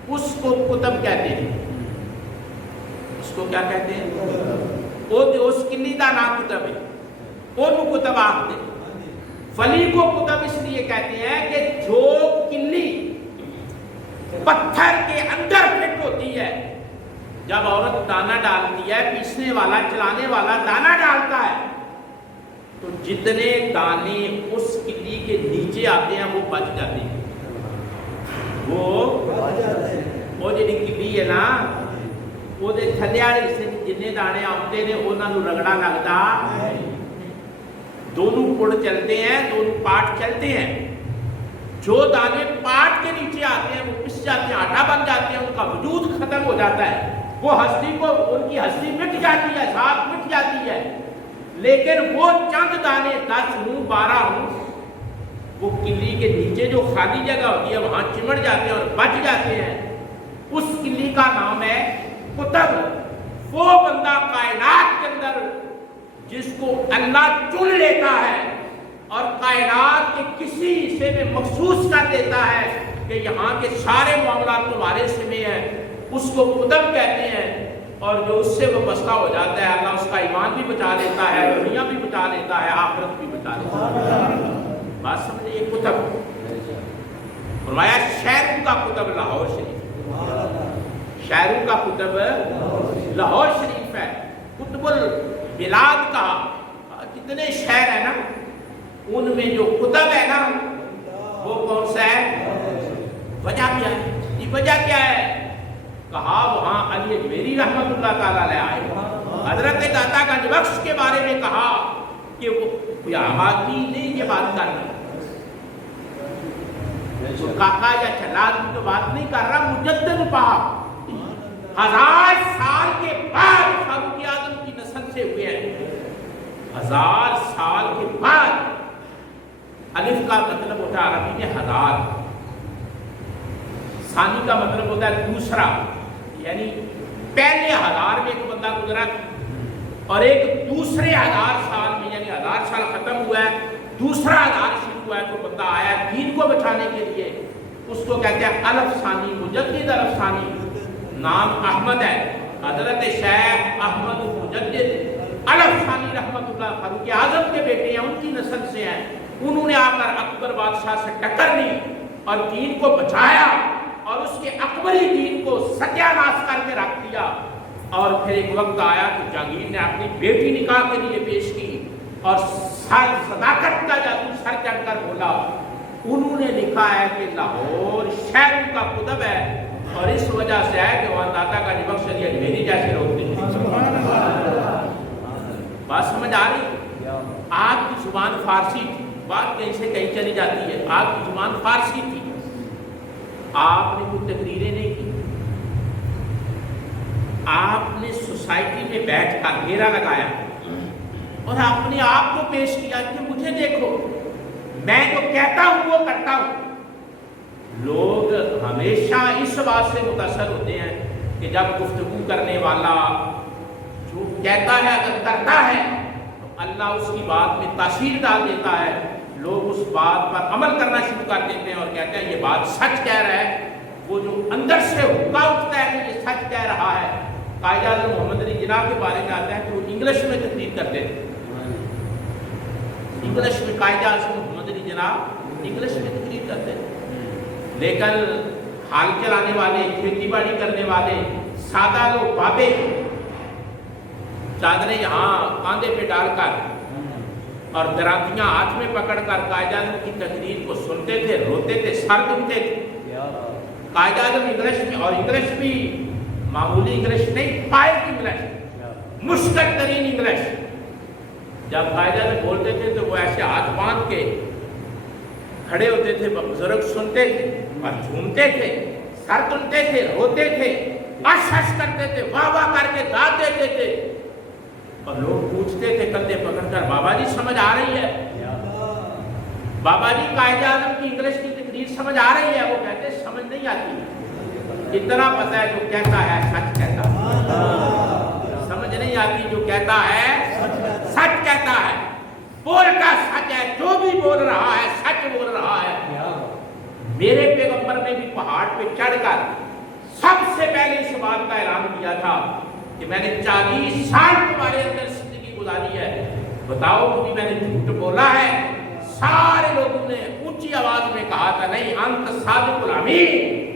اس کو قطب کہتے ہیں. اس کو کیا کہتے ہیں؟ وہ اس کلی کا نام قطب ہے. وہ قطب آختے ہیں. ولی کو قطب اس لیے کہتے ہیں کہ جو کلی پتھر کے اندر فٹ ہوتی ہے. جب عورت دانا ڈالتی ہے، پیسنے والا چلانے والا دانا ڈالتا ہے تو جتنے دانے اس کلی کے نیچے آتے ہیں وہ بچ جاتے ہیں. وہ جی کلی ہے نا، وہ تھلے والے حصے جن دانے آتے ہیں انہوں رگڑا لگتا. دونوں پڑ چلتے ہیں، دونوں پارٹ چلتے ہیں. جو دانے پارٹ کے نیچے آتے ہیں وہ پس جاتے ہیں، آٹا بن جاتے ہیں، ان کا وجود ختم ہو جاتا ہے، وہ ہستی کو، ان کی ہستی مٹ جاتی ہے، ذات مٹ جاتی ہے. لیکن وہ چند دانے 10 ہوں 12 ہوں، وہ کلی کے نیچے جو خالی جگہ ہوتی ہے وہاں چمٹ جاتے ہیں اور بچ جاتے ہیں. اس کلی کا نام ہے قطب. وہ بندہ کائنات کے اندر جس کو اللہ چن لیتا ہے اور کائنات کے کسی حصے میں مخصوص کر دیتا ہے کہ یہاں کے سارے معاملات تمہارے حصے میں ہیں، اس کو قطب کہتے ہیں. اور جو اس سے وابستہ ہو جاتا ہے اللہ اس کا ایمان بھی بچا لیتا ہے، دنیا بھی بچا لیتا ہے، آخرت بھی بچا لیتا ہے. بات سمجھے؟ یہ قطب فرمایا شہروں کا قطب لاہور شریف، شہروں کا قطب لاہور شریف ہے. قطب البلاد کا جتنے شہر ہیں نا ان میں جو قطب ہے نا وہ کون سا ہے؟ وجہ کیا ہے؟ یہ وجہ کیا ہے؟ کہا وہاں علی اجمیری رحمت اللہ تعالیٰ علیہ آئے، حضرت داتا گنج بخش کے بارے میں کہا کہ وہ کوئی عام آدمی نہیں یہ بات کرنا، کاکا یا چلا کی تو بات نہیں کر رہا، مجدد پاک 1000 سال کے بعد فاروق اعظم کی نسل سے ہوئے ہیں. 1000 سال کے بعد. الف کا مطلب ہوتا ہے عربی میں 1000، ثانی کا مطلب ہوتا ہے دوسرا، یعنی پہلے 1000 میں ایک بندہ گزرا اور ایک دوسرے 1000 سال میں، یعنی 1000 سال ختم ہوا ہے، دوسرا 1000 شروع ہوا ہے تو بندہ آیا دین کو بچانے کے لیے. اس کو کہتے ہیں الف ثانی، مجدد الف ثانی. نام احمد ہے، حضرت شیخ احمد مجدد الف ثانی رحمت اللہ فاروق اعظم کے بیٹے ہیں، ان کی نسل سے ہیں. انہوں نے آ کر اکبر بادشاہ سے ٹکر لی اور دین کو بچایا اور اس کے اکبری دین کو ستیہ ناش کر کے رکھ دیا. اور پھر ایک وقت آیا کہ جہانگیر نے اپنی بیٹی نکاح کے لیے پیش کی اور صداقت کا جادو سر چڑھ کر بولا. انہوں نے لکھا ہے کہ لاہور شہر کا قطب ہے اور اس وجہ سے ہے کہ وہاں داتا گنج بخش علی اجمیری جیسے لوگ تھے. بات سمجھ آ رہی؟ آپ کی زبان فارسی تھی، بات کہیں سے کہیں چلی جاتی ہے. آپ کی زبان فارسی تھی، آپ نے کوئی تقریریں نہیں کی، آپ نے سوسائٹی میں بیٹھ کر گھیرا لگایا اور اپنے آپ کو پیش کیا کہ مجھے دیکھو، میں جو کہتا ہوں وہ کرتا ہوں. لوگ ہمیشہ اس بات سے متاثر ہوتے ہیں کہ جب گفتگو کرنے والا جو کہتا ہے اگر کرتا ہے تو اللہ اس کی بات میں تاثیر ڈال دیتا ہے. لوگ اس بات پر عمل کرنا شروع کر دیتے ہیں اور کہتے ہیں یہ بات سچ کہہ رہا ہے. وہ جو اندر سے حکا اٹھتا ہے کہ یہ سچ کہہ رہا ہے. قائد اعظم محمد علی جناح کے بارے میں آتا ہے کہ وہ انگلش میں تقریر کرتے تھے. انگلش میں قائد اعظم محمد علی جناح انگلش میں تقریر کرتے تھے. لیکن حال چلانے والے، کھیتی باڑی کرنے والے سادہ لوگ بابے چادریں یہاں کاندھے پہ ڈال کر اور درانتیاں ہاتھ میں پکڑ کر قائد اعظم کی تقریر کو سنتے تھے، روتے تھے، سر دھمتے تھے. قائد اعظم انگلش میں، اور انگلش بھی معمولی انگلش نہیں، پائپ انگلش، مشکل ترین انگلش. جب قائد اعظم بولتے تھے تو وہ ایسے ہاتھ باندھ کے کھڑے ہوتے تھے، بزرگ سنتے تھے اور جھومتے تھے، سر دھمتے تھے، روتے تھے، اش اش کرتے تھے، واہ واہ کر کے داد دیتے تھے. اور لوگ پوچھتے تھے کندھے پکڑ کر، بابا جی سمجھ آ رہی ہے؟ بابا جی قائد اعظم کی انگلش کی تقریر سمجھ آ رہی ہے؟ وہ کہتے سمجھ نہیں آتی، اتنا پتہ ہے جو کہتا ہے سچ کہتا ہے. سمجھ نہیں آتی، جو کہتا ہے سچ کہتا ہے، بولتا سچ ہے، جو بھی بول رہا ہے سچ بول رہا ہے. میرے پیغمبر نے بھی پہاڑ پہ چڑھ کر سب سے پہلے اس بات کا اعلان کیا تھا کہ میں نے 40 سال تمہارے اندر زندگی گزاری ہے، بتاؤ کبھی میں نے جھوٹ بولا ہے؟ سارے لوگوں نے اونچی آواز میں کہا تھا نہیں، انت صادق الامین،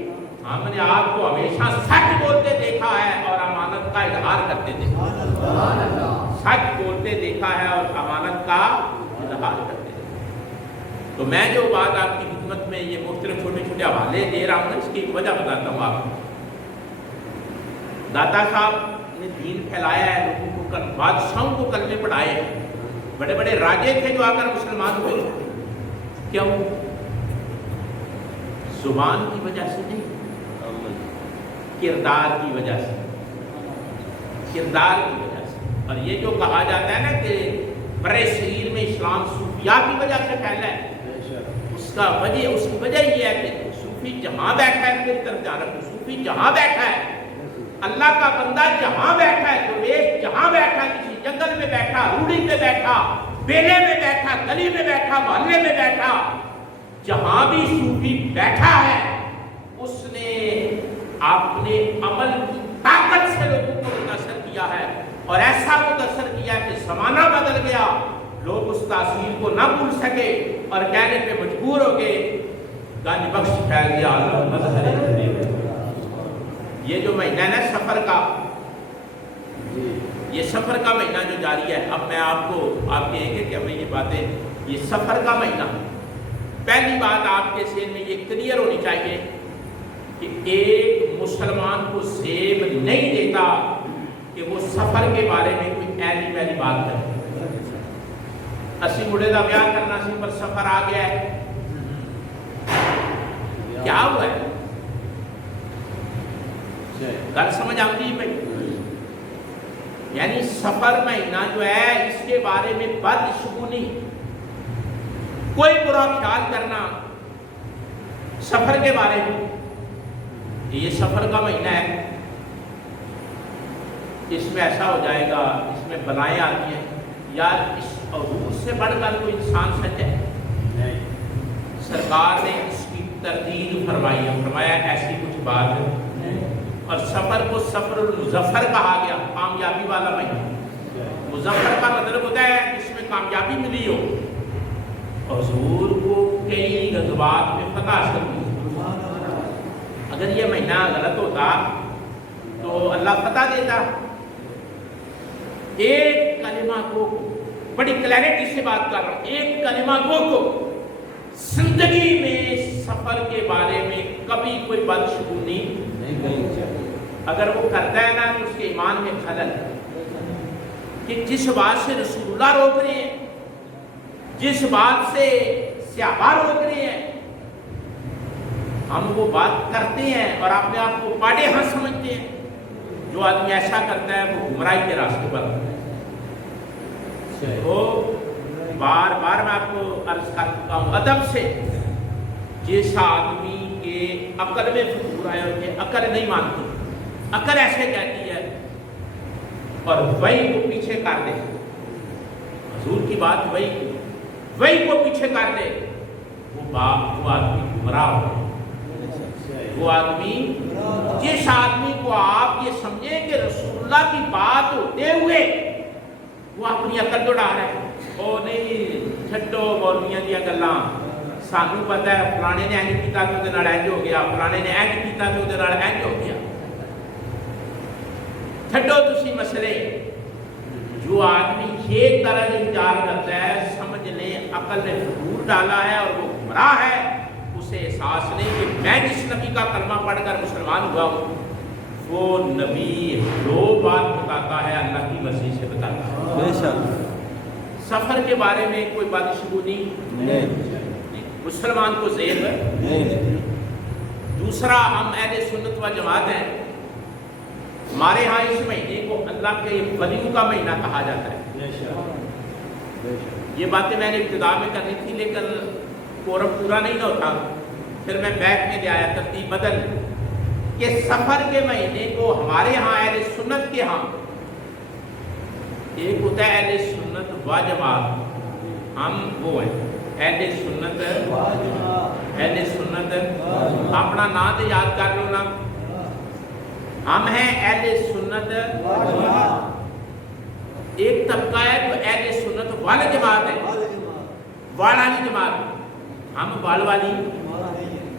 ہم نے آپ کو ہمیشہ سچ بولتے دیکھا ہے اور امانت کا اظہار کرتے دیکھا ہے. سچ بولتے دیکھا ہے اور امانت کا اظہار کرتے دیکھا. تو میں جو بات آپ کی خدمت میں یہ مختلف چھوٹے چھوٹے حوالے دے رہا ہوں، اس کی ایک وجہ بتاتا ہوں آپ کو. داتا صاحب نے دین پھیلایا ہے، لوگوں کو بادشاہوں کو کلمے پڑھائے ہیں. بڑے بڑے راجے تھے جو آ کر مسلمان ہوئے. کیوں؟ زبان کی وجہ سے نہیں، کردار کی وجہ سے، کردار کی وجہ سے. اور یہ جو کہا جاتا ہے نا کہ برے صغیر میں اسلام صوفیاء کی وجہ سے پھیلا ہے، اس کی وجہ یہ ہے کہ صوفی جہاں بیٹھا ہے، میری طرف دھیان رکھو، صوفی جہاں بیٹھا ہے، اللہ کا بندہ جہاں بیٹھا ہے، درویش جہاں بیٹھا، کسی جنگل میں بیٹھا، روڑی پہ بیٹھا، بیلے میں بیٹھا، گلی میں بیٹھا، محلے میں بیٹھا، جہاں بھی صوفی بیٹھا ہے اس نے اپنے عمل کی طاقت سے لوگوں کو متاثر کیا ہے، اور ایسا متاثر کیا کہ زمانہ بدل گیا، لوگ اس تاثیر کو نہ بھول سکے اور کہنے پہ مجبور ہو گئے گنج بخش پھیل گیا مظہر. یہ جو مہینہ ہے نا سفر کا، یہ سفر کا مہینہ جو جاری ہے، اب میں آپ کہیں گے کہ ہمیں یہ باتیں، یہ سفر کا مہینہ، پہلی بات آپ کے ذہن میں یہ کلیئر ہونی چاہیے کہ ایک مسلمان کو زیب نہیں دیتا کہ وہ سفر کے بارے میں کوئی ایسی پہلی بات کرے. اسی بڑے کا بیاہ کرنا سی پر سفر آ گیا ہے، کیا ہوا ہے؟ گل سمجھ آتی ہے بھائی؟ یعنی سفر مہینہ جو ہے اس کے بارے میں بدشگونی، کوئی برا خیال کرنا سفر کے بارے میں، یہ سفر کا مہینہ ہے، اس میں ایسا ہو جائے گا، اس میں بلائیں آتی ہیں. یار اس عروج سے بڑھ کر کوئی انسان سچ ہے؟ سرکار نے اس کی تردید فرمائی ہے، فرمایا ایسی کچھ بات ہے. اور سفر کو سفر المظفر کہا گیا، کامیابی والا مہینہ. مظفر کا مطلب ہوتا ہے جس میں کامیابی ملی ہو. حضور کو کئی غزوات میں فتح حاصل ہوئی. اگر یہ مہینہ غلط ہوتا تو اللہ فتح دیتا. ایک کلمہ کو، بڑی کلیئرٹی سے بات کر رہا ہوں، ایک کلمہ کو زندگی میں سفر کے بارے میں کبھی کوئی بدشگونی نہیں کرنی چاہیے. اگر وہ کرتا ہے نا تو اس کے ایمان میں خلل ہے. کہ جس بات سے رسول اللہ روک رہے ہیں، جس بات سے صحابہ روک رہے ہیں، ہم وہ بات کرتے ہیں اور اپنے آپ کو پاڑے ہاں سمجھتے ہیں. جو آدمی ایسا کرتا ہے وہ گمراہی کے راستے پر وہ بار بار میں آپ کو عرض کر چکا ہوں ادب سے. جس آدمی کے عقل میں فتور آیا ہو کہ عقل نہیں مانتی، عقل ایسے کہتی ہے اور وہی کو پیچھے کر دے، حضور کی بات وہی کو پیچھے کر دے، وہ آدمی گمراہ ہو. وہ آدمی، جس آدمی کو آپ یہ سمجھیں کہ رسول اللہ کی بات ہوتے ہوئے وہ اپنی عقل دوڑا رہا ہے، او نہیں چھٹو مولویاں دیا گلاں، سانو پتا ہے فلانے نے اینج کیتا تو دے نال اینج ہو گیا، فلانے نے اینج کیتا تو دے نال اینج ہو گیا. چھٹو تسی مسئلے. جو آدمی یہ طرح انکار کرتا ہے سمجھ لیں عقل نے فتور ڈالا ہے اور وہ گمراہ ہے. اسے احساس نہیں کہ میں جس نبی کا کلمہ پڑھ کر مسلمان ہوا ہوں وہ نبی جو بات بتاتا ہے اللہ کی مرضی سے بتاتا ہے. بے شک سفر کے بارے میں کوئی بدشگونی نہیں، مسلمان کو زیر نہیں. دوسرا، ہم اہل سنت و جماعت ہیں، ہمارے ہاں اس مہینے کو اللہ کے ولیوں کا مہینہ کہا جاتا ہے. یہ باتیں میں نے ابتدا میں کرنی تھی لیکن فورم پورا نہیں ہوتا، پھر میں بیک میں لے آیا، ترتیب بدل کہ سفر کے مہینے کو ہمارے ہاں اہل سنت کے ہاں ایک ہوتا ہے اہل سنت و جماعت، ہم وہ ہیں اہل سنت. اہل سنت اپنا نام تو یاد کر لو نا، ہم ہیں اہل سنت. ایک طبقہ ہے جو اہل سنت وال جماعت ہے، والی جماعت. ہم وال والی،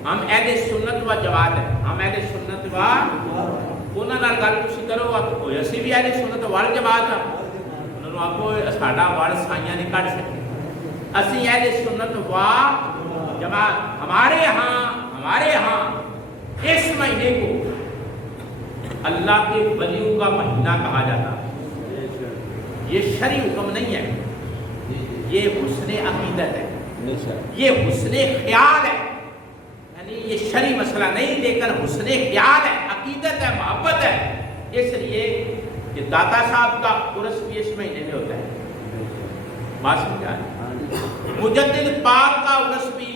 ہم اہل سنت و جماعت ہے. ہم اہل سنت و انہوں نے گل تسی کرو آپ اسی بھی اہل سنت وال جماعت ہاں. انہوں نے آپ کو ساڈا وال سائیاں نہیں کٹ سکتے. اسی اہل سنت و جماعت. ہمارے ہاں اس مہینے کو اللہ کے ولیوں کا مہینہ کہا جاتا ہے. یہ شرعی حکم نہیں ہے، یہ حسن عقیدت ہے، یہ حسن خیال ہے، یعنی یہ شرعی مسئلہ نہیں لیکن حسن خیال ہے، عقیدت ہے، محبت ہے۔ اس لیے کہ داتا صاحب کا عرس بھی اس مہینے میں ہوتا ہے، بات سمجھا، مجدد پاک کا عرس بھی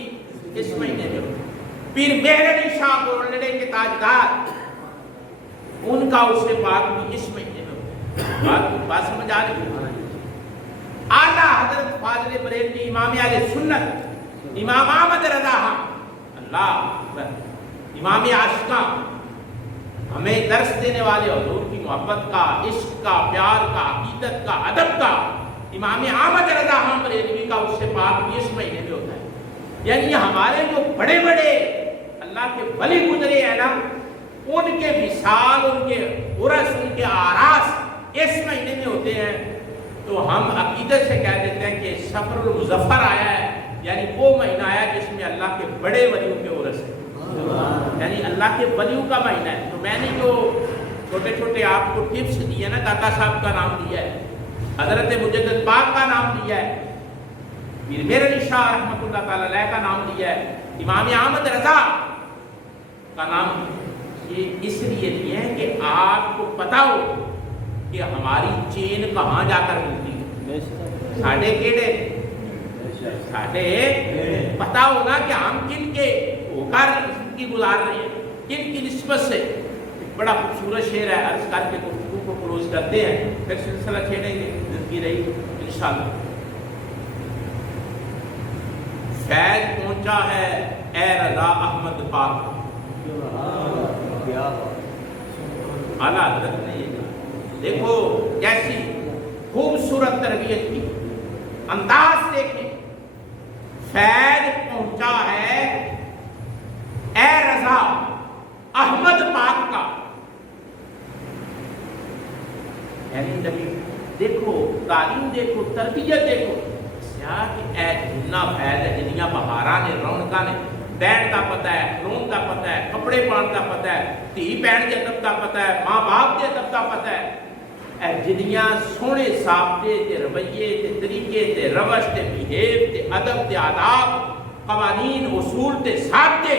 اس مہینے میں ہوتا ہے، پیر مہر علی شاہ گولڑے کے تاجدار ان کا عرس پاک بھی اس مہینے میں ہوتا ہے، بات سمجھ آ رہی ہے۔ اعلیٰ حضرت فاضل بریلوی امام اہل سنت امام احمد رضا اللہ اکبر، امام عاشقاں، ہمیں درس دینے والے حضور کی محبت کا، عشق کا، پیار کا، عقیدت کا، ادب کا، امام احمد رضا بریلوی کا عرس پاک بھی اس مہینے میں ہوتا ہے۔ یعنی ہمارے جو بڑے بڑے اللہ کے ولی گزرے ہیں نا، ان کے وصال، ان کے عرس، ان کے آراس اس مہینے میں ہوتے ہیں، تو ہم عقیدت سے کہہ دیتے ہیں کہ سفر المظفر آیا ہے، یعنی وہ مہینہ آیا جس میں اللہ کے بڑے ولیوں کے عرس ہے، یعنی اللہ کے ولیوں کا مہینہ ہے۔ تو میں نے جو چھوٹے چھوٹے آپ کو ٹپس دیے نا، داتا صاحب کا نام دیا ہے، حضرت مجدد پاک کا نام دیا ہے، پیر مہر علی شاہ رحمۃ اللہ تعالی علیہ کا نام دیا ہے، امام احمد رضا کا نام یہ اس لیے دیے ہیں کہ آپ کو پتا ہو کہ ہماری چین کہاں جا کر ملتی ہے، ساڑھے کیڑے ساڑھے پتا ہوگا کہ ہم کن کے ہو کر زندگی گزار رہے ہیں، کن کی نسبت سے۔ بڑا خوبصورت شعر ہے، عرض کر کے گفتگو کو کلوز کرتے ہیں، پھر سلسلہ چھیڑیں گے، زندگی رہی انشاءاللہ۔ فیض پہنچا ہے اے رضا احمد پاک، اعلیٰ حضرت نے یہ کہا۔ دیکھو کیسی خوبصورت تربیت کی، انداز دیکھیں، فیض پہنچا ہے اے رضا احمد پاک کا، یعنی نبی دیکھو، تعلیم دیکھو، تربیت دیکھو، کہ اے جنہ فیض ہے، جنیاں بہاراں نے، رونقاں نے، بہن کا پتہ ہے، کھلون کا پتہ ہے، کپڑے پان کا پتہ ہے، دھی بہن کے ادب کا پتہ ہے، ماں باپ کے ادب کا پتہ ہے، اے جنیاں سونے ضابطے تے رویے تے طریقے تے روش تے بیہیو تے ادب تے آداب، قوانین اصول تے ضابطے،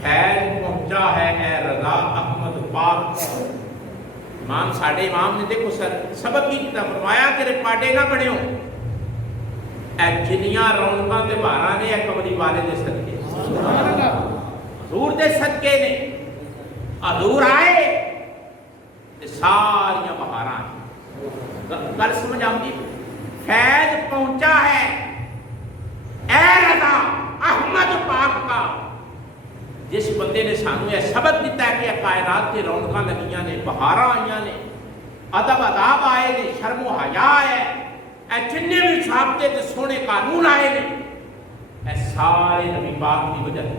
فیض پہنچا ہے اے رضا احمد پاک۔ امام ساڑھے امام نے دیکھو سبق کی کتاب فرمایا تیرے پاٹے نہ بڑے ہوں، اے جنیاں رونقاں تے بہاراں نے، اے قبری والے دے صدقے، حضور دے صدقے نے، حضور آئے تے ساریاں بہاراں آئیں۔ گل سمجھ آؤں گی؟ فیض پہنچا ہے اے رضا احمد پاک کا، جس بندے نے سانو یہ سبق دیتا ہے کہ کائنات تے رونقاں لگیاں نے، بہاراں آئیاں نے، ادب اداب آئے نے، شرم و حیا ہے، اے جننے بھی ضابطے تے سونے قانون آئے نے، اے سارے نبی پاک کی وجہ سے۔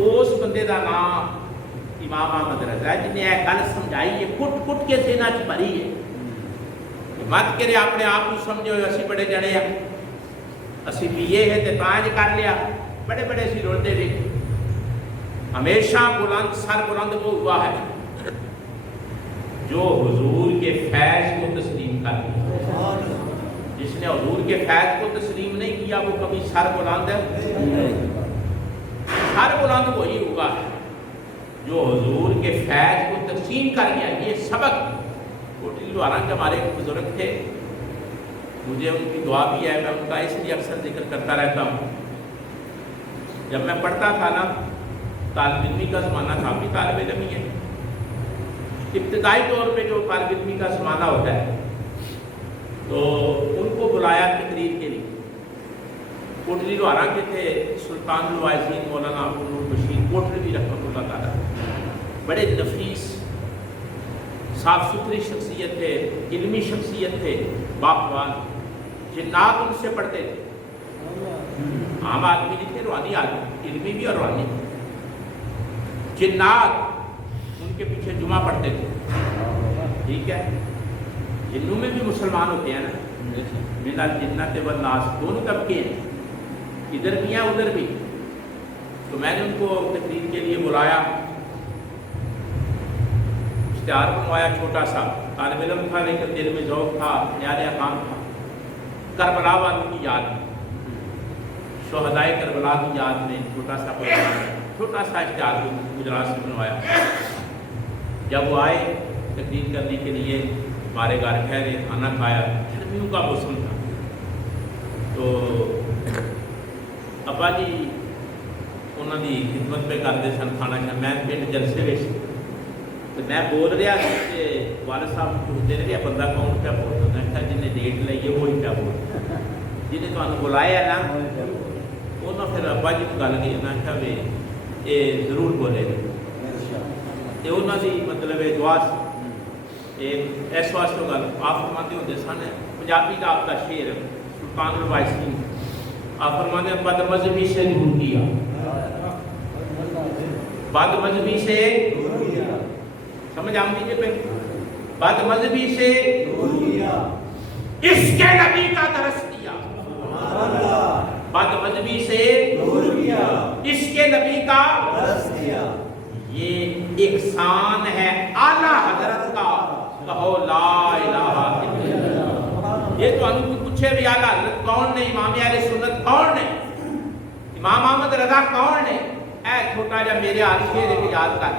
اس بندے دا نام امام احمد رضا جن نے یہ گل سمجھائی ہے، کٹ کٹ کے ذہناں چ بھری ہے، مت کرے اپنے آپ کو سمجھو اسی بڑے جڑے ہیں، اسی بیے ہے تے تاں کر لیا، بڑے بڑے سی رولتے رہے۔ ہمیشہ بلند سر بلند وہ ہوا ہے جو حضور کے فیض کو تسلیم کر لیا، جس نے حضور کے فیض کو تسلیم نہیں کیا وہ کبھی سر بلند ہے، سر بلند وہی ہوگا جو حضور کے فیض کو تسلیم کر گیا۔ یہ سبق کوٹلی لوہارا کے ہمارے بزرگ تھے، مجھے ان کی دعا بھی ہے، میں ان کا اس لیے اکثر ذکر کرتا رہتا ہوں۔ جب میں پڑھتا تھا نا، طالب علمی کا زمانہ تھا، بھی طالب علم ہی ہے، ابتدائی طور پہ جو طالب علمی کا زمانہ ہوتا ہے تو ان کو بلایا تقریر کے لیے۔ کوٹلی لوہارا کے تھے سلطان الواعظین مولانا عبدالنور بشیر کوٹلی رحمۃ اللہ تعالیٰ، بڑے نفیس صاف ستھری شخصیت تھے، علمی شخصیت تھے، باقوال، جنات ان سے پڑھتے تھے، عام آدمی نہیں تھے، روحانی آدمی، علمی بھی اور روحانی۔ جنات ان کے پیچھے جمعہ پڑھتے تھے، ٹھیک ہے، جنوں میں بھی مسلمان ہوتے ہیں نا، من الجنۃ والناس، دونوں طبقے ہیں، ادھر بھی ہیں ادھر بھی۔ تو میں نے ان کو تقریر کے لیے بلایا، اشتہار بنوایا چھوٹا سا، طالب علم تھا لیکن دل میں ذوق تھا، نیا نیا کام تھا۔ کربلا والوں کی یاد میں، شہدائے کربلا کی یاد میں چھوٹا سا پروگرام، چھوٹا سا اشتہار گجرات سے بنوایا۔ جب وہ آئے تقریر کرنے کے لیے ہمارے گھر ٹھہرے، کھانا کھایا، گرمیوں کا موسم تھا، تو ابا جی انہوں کی خدمت پہ کرتے سن کھانا کھانا، میں پنڈ جلسے میں تو میں بول رہا کہ والد صاحب پوچھتے رہے بندہ کون پہ بولتا، میں کہا جنہیں ڈیٹ لائیے وہی پہ بولتا، جنہیں تمہیں بلایا نا انہوں پھر ابا جی کو گل کی، میں کہا بھی یہ ضرور بولے گا، تو انہوں کی مطلب دعا اس واسطے گل آپ فرماتے ہوتے سن، پنجابی کا آپ کا شعر سلطان الوائسی آپ فرماتے ہیں بد مذہبی سے دور کیا، بد مذہبی سے سمجھ آم دیجیے پہ، بد مذہبی سے اس کے نبی کا درس کیا، بد مذہبی سے اس کے نبی کا درس کیا، یہ احسان ہے اعلیٰ حضرت کا، کہو لا الہ الا اللہ۔ یہ تو انہوں کو پوچھے بھی اعلیٰ حضرت کون نے، امام اہل سنت کون نے، امام احمد رضا کون نے، اے چھوٹا جا میرے حال شعر ایک یاد کر،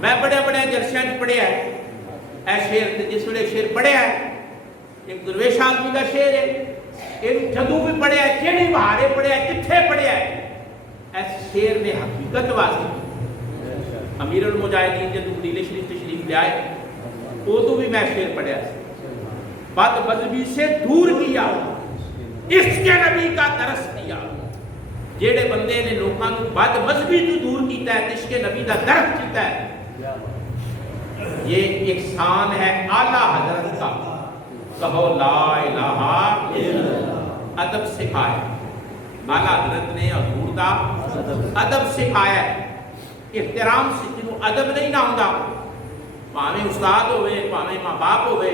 میں بڑے بڑے جلسیاں پڑھے ہے اے شعر، جس ویلے شعر پڑھے ہے ایک درویش آدمی کا شعر ہے، ایک جدو بھی پڑھے ہے، کیڑی بہارے پڑھے ہے، کتھے پڑھے ہے، اس شعر نے حقیقت واضح کی۔ امیر المجاہدین جدو مدینہ شریف تشریف لے آئے تو بھی میں شعر پڑھیا، بد مذہبی سے دور کیا، اس کے نبی کا درس کیا۔ جیڑے بندے نے لوگوں کو بد مذہبی تو دور کیتا ہے، اس کے نبی کا درس کیتا ہے، یہ احسان ہے اعلیٰ حضرت کا، کہو لا الہ الا اللہ۔ ادب سکھایا اعلیٰ حضرت نے، حضور دا ادب سکھایا ہے، احترام سے جنہوں ادب نہیں نہ ہوتا، پاویں استاد ہوئے، پاویں ماں باپ ہوئے،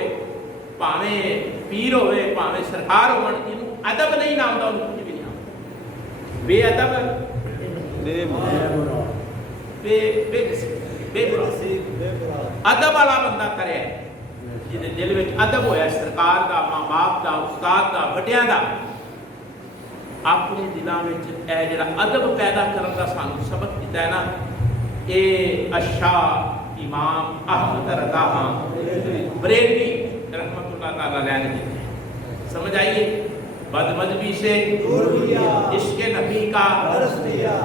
پاویں پیر ہوئے، پاویں سرکار ہوئے، جنہوں ادب نہیں نہ ہوتا انہوں کچھ بھی نہیں ہوتا۔ بے ادب بے ادب والا بندہ کرے جنہیں دل میں ادب ہویا سرکار دا، ماں باپ دا، استاد دا، بڑیاں دا، اپنے دلوں میں اے جڑا ادب پیدا کرنے کا سانو سبق دیتا ہے نا، اے اشاہ امام احمد رضا بریلوی رحمت اللہ تعالیٰ علیہ نے دیتے ہیں۔ سمجھ آئیے، بد مذہبی سے دور کیا، عشق نبی کا درس دیا۔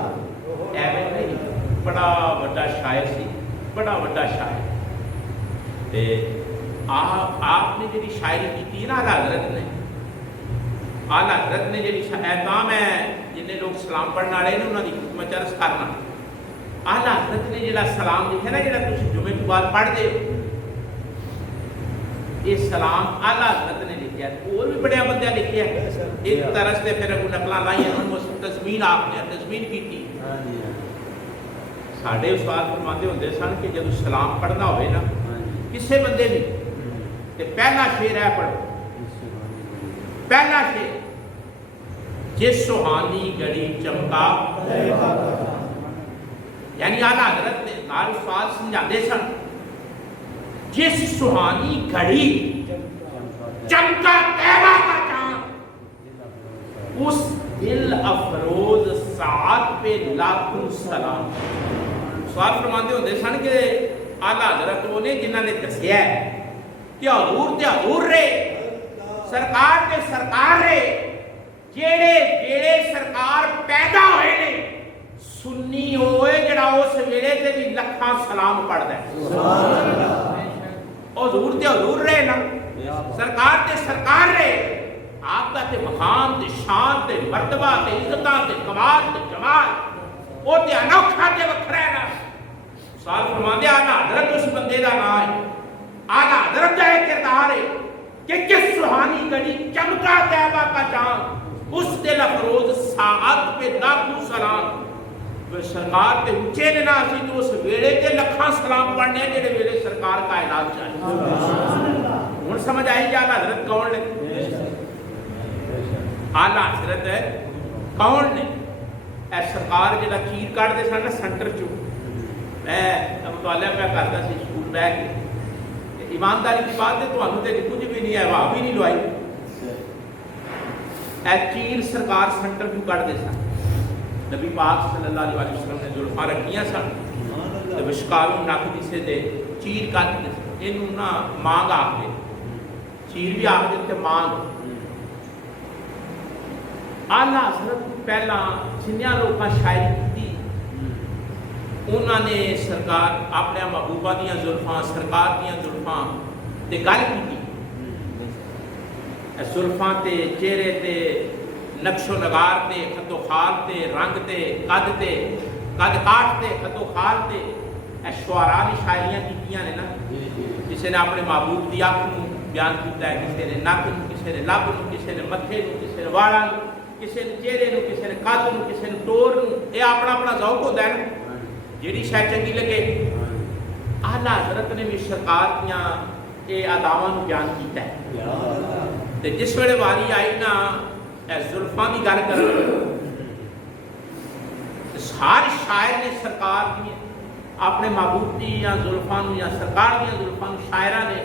ایویں نہیں، بڑا بڑا شاعر سی، بڑا بڑا شاعر، آپ نے جی شاعری کی نا اعلیٰ حضرت نے، اعلیٰ حضرت نے جی احتام ہے جنہیں لوگ سلام پڑھنے والے نے انہوں نے حکمت عرض کرنا، اعلیٰ حضرت نے جڑا سلام لکھا نا، جڑا تسی جمعے تو بعد پڑھ دے یہ سلام اعلیٰ حضرت نے لکھا ہے، اور بھی بڑے بندے لکھے ہیں، ایک طرح سے پھر نقلہ لائی ہیں، انہوں نے تضمین آپ نے تضمین کی تھی۔ ساڑھے استاد فرماتے ہوندے سن کہ جب سلام پڑھنا ہوئے نا کسے بندے بھی، تے پہلا شعر ہے پڑھو، پہلا شعر جس سہانی گھڑی چمکا، یعنی اعلیٰ حضرت نے نال استاد سمجھاتے سن جس سہانی گھڑی چمکا طیبہ کا چاند، اس دل افروز ساعت پہ لاکھوں سلام۔ سوال فرماتے ہوتے سن کہ اعلیٰ حضرت وہ نے جنہوں نے دسیا ہے کہ حضور تے حضور رہے، سرکار تے سرکار رہے، جیڑے جیڑے سرکار پیدا ہوئے نے سنی ہوئے جڑا اس ویلے تے بھی لکھاں سلام پڑھدا ہے۔ حضور تے حضور رہے نا، سرکار تے سرکار رہے، آپ کا تے مقام تے شان تے مرتبہ تے عزتاں تے کمال تے جمال او تے انوکھا تے وکھرا ہے نا۔ سوال فرماندے اعلیٰ حضرت اس بندے دا نام ہے، اعلیٰ حضرت کا ایک کردار ہے کہ کس سہانی گھڑی چمکا طیبہ کا چاند، اس دل افروز ساعت پہ لاکھوں سلام۔ سرکار تے اونچے نے نا سی تو اس ویلے تے لکھاں سلام پڑھنے ہیں جڑے ویلے سرکار کا اعلان چاہیے۔ ہن سمجھ آئی کہ اعلیٰ حضرت کون نے؟ اعلیٰ حضرت کون نے؟ اے سرکار جڑا چیر کٹ دے سن سینٹر چوں، میں مطالعہ پہ کرتا سی سکول بیٹھ کے، ایمانداری کی بات ہے تو تے کچھ بھی نہیں ہے، واہ بھی نہیں لوائی، اے چیر سرکار سنٹر کیوں کٹ دے سن؟ نبی پاک صلی اللہ علیہ وسلم نے زلفاں رکھیاں سن تے وشکاروں نک دسے دے چیر کٹ دے سن. اینوں نا مانگ آکھدے، چیر بھی آکھدے تے مانگ. آلہ حضرت پہلا جنیاں لوکاں شاعری کی انہوں نے سرکار اپنے محبوبہ دیاں زلفاں سرکار دیاں زلفاں تے گل کی. زلفاں تے چہرے تے نقش و نگار تے خط و خال تے رنگ تے قد کاٹ تے خط و خال تے شعراء نے شاعریاں کیتیاں نے نا. کسی نے اپنے محبوب دی اکھ نوں بیان کیتا ہے، کسی نے نک نوں، کسی نے لب نوں، کسی نے متھے نوں، کسی نے والاں نوں، کسی نے چہرے نوں، کسی نے قد نوں، کسی نے ٹور نوں. یہ اپنا اپنا ذوق ہوتا ہے نا، جیڑی شے چنگی لگے. اعلیٰ حضرت نے بھی سرکار دیاں یہ اداواں نوں بیان کیتا ہے. تے جس ویلے واری آئی نا اے زلفاں دی گل کرن، ہر شاعر نے سرکار دی اپنے محبوب دی یا زلفاں نوں یا سرکار دیاں زلفاں نوں شاعراں نے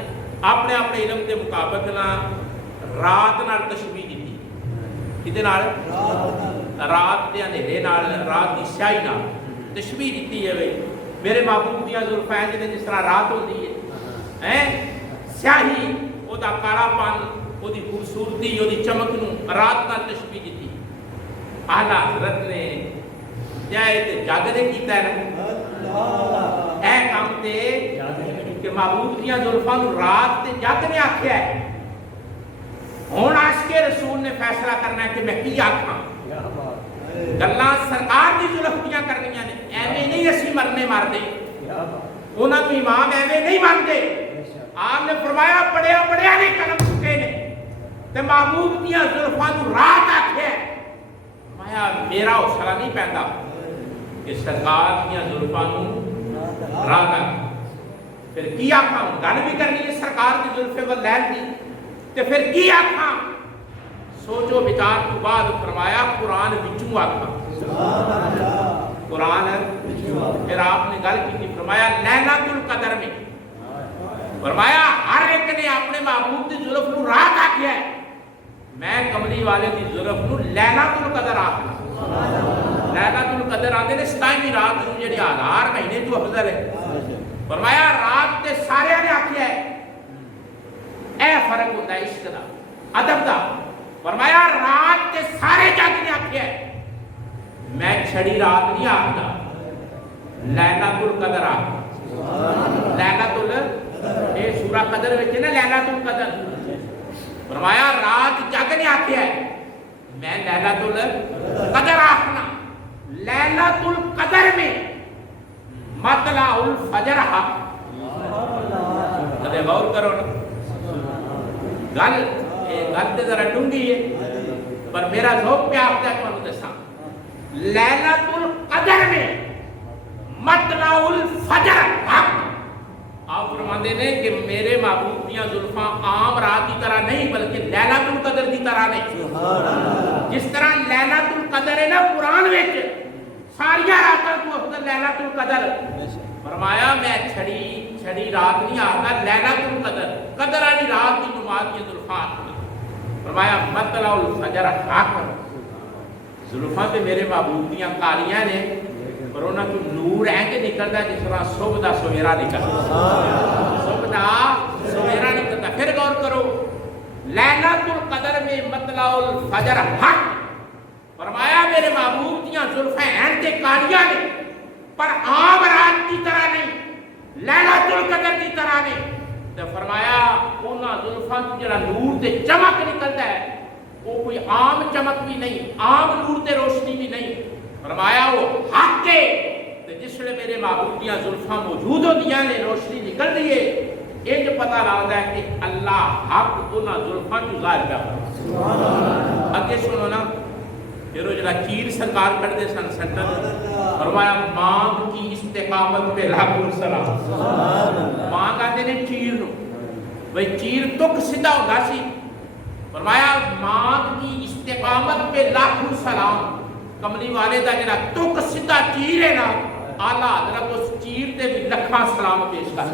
اپنے اپنے علم کے مطابق رات نال تشبیہ دیتی. کدے نال؟ رات دے اندھیرے نال، رات دی سیاہی نال تشبیہ دیتی ہے. بھائی میرے محبوب دیاں زلفاں جس طرح رات ہوتی ہے، سیاہی وہ دا کالا پن، وہ دی خوبصورتی، وہ دی چمک نوں رات نال تشبیہ دیتی. اعلیٰ حضرت نے جائے جگ نے کیتا ہے نا اے کام تے کہ محبوب دیاں زلفاں نوں رات تے جگ نے آکھیا ہے. ہن عاشق رسول نے فیصلہ کرنا ہے کہ میں کی آکھاں. گلاں سرکار دی زلف دیاں کرنیاں نے، ایویں نہیں اسی مرنے مردے، انہاں نوں امام ایویں نہیں مانتے. آپ نے فرمایا پڑھیا پڑھیا نے قلم چکے نے تے محبوب دیاں زلفاں نوں رات آکھیا ہے. فرمایا میرا حوصلہ نہیں پیندا کہ سرکار دیاں زلفاں نوں رات آکھیا. پھر کی آکھاں؟ گل بھی کرنی ہے سرکار دی زلفے ول لین دی، تے پھر کی آکھاں؟ سوچو بچار تو بعد فرمایا قرآن وچوں آکھاں. قرآن پھر آپ نے گل کی فرمایا لیلۃ القدر میں. فرمایا ہر ایک نے اپنے محبوب دی زلف نوں رات آکھیا ہے، میں کملی والے دی زلف نوں لیلۃ القدر آکھنا. لیلۃ القدر آندے نے 27ویں رات نوں جڑی 1000 مہینے تو افضل ہے. فرمایا رات تے سارے نے آکھیا ہے. اے فرق ہوتا ہے عشق دا، ادب دا. فرمایا رات تے سارے جگ نے آکھیا ہے، میں چھڑی رات نہیں آکھدا، لیلۃ القدر آکھدا. لیلۃ اے سورہ قدر وچ نا لیلۃ القدر. فرمایا رات جگ نے آکھیا ہے، میں لیلۃ القدر آکھنا. لیلۃ القدر میں مطلع الفجر حق. کدے غور کرو نا، گل تے ذرا ڈونگی ہے پر میرا ذوق پہ آفتا ہے تمہیں دساں. لیلۃ القدر میں مطلع الفجر حق. آپ فرماندے نے کہ میرے محبوب دیاں زلفاں عام رات کی طرح نہیں بلکہ لیلۃ القدر کی طرح نہیں. جس طرح لیلۃ القدر ہے نا قرآن وچ ساریاں راتاں تو افضل لیلۃ القدر. فرمایا میں چھڑی رات نہیں آتا، لیلۃ القدر قدر والی رات کی جماعت کی زلفاں. فرمایا مطلع الفجر حق. زلفاں تے میرے محبوب دیاں کالیاں نے پر انہاں تو نور ہے کہ نکلدا جس طرح صبح دا سویرا نکلدا. صبح دا سویرا نکلدا. پھر غور کرو لیلۃ القدر میں مطلع الفجر حق. فرمایا میرے محبوب دیاں زلفیں ہیں تے کالیاں نے پر عام رات کی طرح نہیں، لیلۃ القدر کی طرح نہیں. تو فرمایا انہاں زلفاں تو جڑا نور تے چمک نکلدا ہے وہ کوئی عام چمک بھی نہیں، عام نور تے روشنی بھی نہیں. فرمایا وہ حق ہے. تے جس ویلے میرے محبوب دیاں زلفاں موجود ہوندیاں نے روشنی نکلدی ہے، انج پتہ لگدا ہے کہ اللہ حق انہاں زلفاں تو ظاہر کر رہا. سبحان اللہ. اگے سنو نا پھر وہ جڑا چیر سرکار کردے سن سنٹر. فرمایا مانگ کی استقامت پہ لاکھوں سلام. مانگ آتے نے چیر نو، بھئی چیر تک سیدھا ہوگا سی. فرمایا مانگ کی استقامت پہ لاکھوں سلام. کملی والے دا جڑا تک سیدھا چیر ہے نا، اعلیٰ حضرت اس چیر تے بھی لکھاں سلام پیش کر.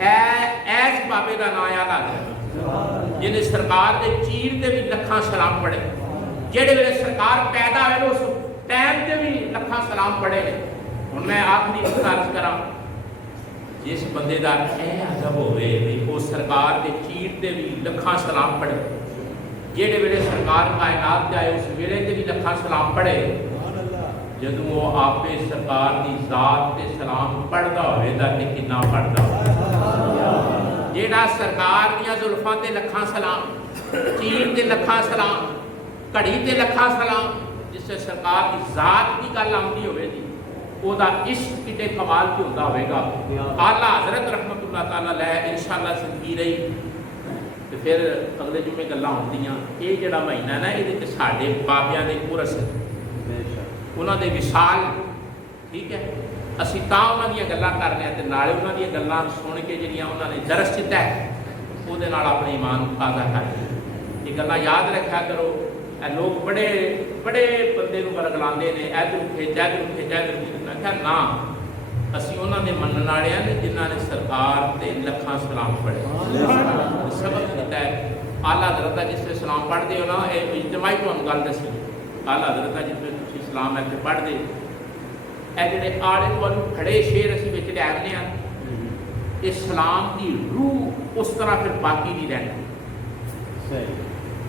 ایس بابے دا نام اعلیٰ حضرت. جنہیں سرکار دے چیر دے بھی لکھاں سلام پڑھے، جہے ویلے سرکار پیدا ہوئے اس ٹائم تے بھی لکھاں سلام پڑھے نے۔ ہن میں آخری عرض کراں، جس بندے دا اے ادب ہوئے بھی وہ سرکار دے چیر تے بھی لکھاں سلام پڑھے، جہے ویلے سرکار کائنات تے آئے اس ویلے تے بھی لکھاں سلام پڑھے، جدوں وہ آپ سرکار دی ذات تے سلام پڑھدا ہوئے دا تے کنا پڑھدا ہوئے، جیڑا سرکار دیاں زلفاں تے لکھاں سلام، چیر تے لکھاں سلام، گھڑی تے لکھاں سلام، جس سے سرکار دی ذات کی گل آمدی ہوئے دی، او دا عشق کتے کمال کی ہوندا ہوئے گا۔ اعلیٰ حضرت رحمت اللہ تعالیٰ علیہ انشاءاللہ زندگی رہی تے پھر اگلے جمعے گلاں ہوندیاں۔ یہ جڑا مہینہ نا یہ تے ساڈے بابیاں دے عرس انہاں دے وصال، ٹھیک ہے، اسی تاں انہاں دیاں گلاں کر رہے ہیں تے نالے انہاں دیاں گلاں سن کے جڑیاں انہاں نے درس دتا ہے او دے نال اپنے ایمان تازہ کر کے یہ گلاں یاد رکھا کرو۔ اے لوگ بڑے بڑے بندے نوں برگلاندے نے، ادھر کھچ ادھر کھچ ادھر کھچ، میں کہا نا، اسی انہاں دے منن والے نے جنہاں نے سرکار تے لکھاں سلام پڑھے، سبق دیتا ہے۔ اعلیٰ حضرت جس سے سلام پڑھ دے ہو نا، اے اجتماعی تمہیں گل دسی، اعلیٰ حضرت جس میں تسی سلام ایسے پڑھ دے، اے جڑے آڑے والوں کھڑے شیر اسی وچ لے آنے ہیں، اسلام کی روح اس طرح پھر باقی نہیں رہتی۔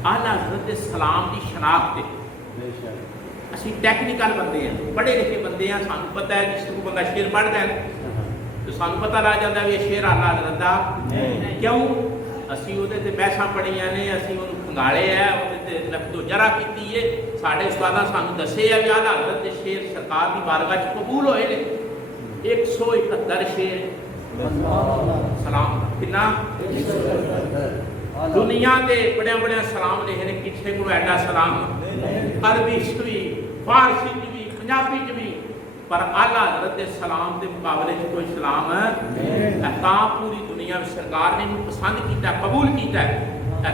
اعلیٰ حضرت سلام کی شناخت ہے، اسی ٹیکنیکل بندے ہیں، پڑھے لکھے بندے ہیں، سانو پتہ ہے جس کو بندہ شیر پڑھتا ہے تو سانو پتہ لگ جاتا ہے یہ شیر اعلیٰ حضرت دا کیوں؟ اسی وہ بحثاں پڑھیاں نے، اسی وہ کھنگالے ہے، وہ نقد و جرا کی ہے، ساڈے استاداں سانو دسے ہے کہ اعلیٰ حضرت کے شیر سرکار کی بارگاہ چ قبول ہوئے نے 171 شیر سلام کنا دنیا دے بڑے بڑے سلام لکھے نے، کسی کو ایڈا سلام عربی چ بھی، فارسی چ بھی، پنجابی چ بھی، پر اعلیٰ حضرت کے سلام کے مقابلے چ کوئی سلام تاں پوری دنیا میں سرکار نے پسند کیتا، قبول کیتا ہے،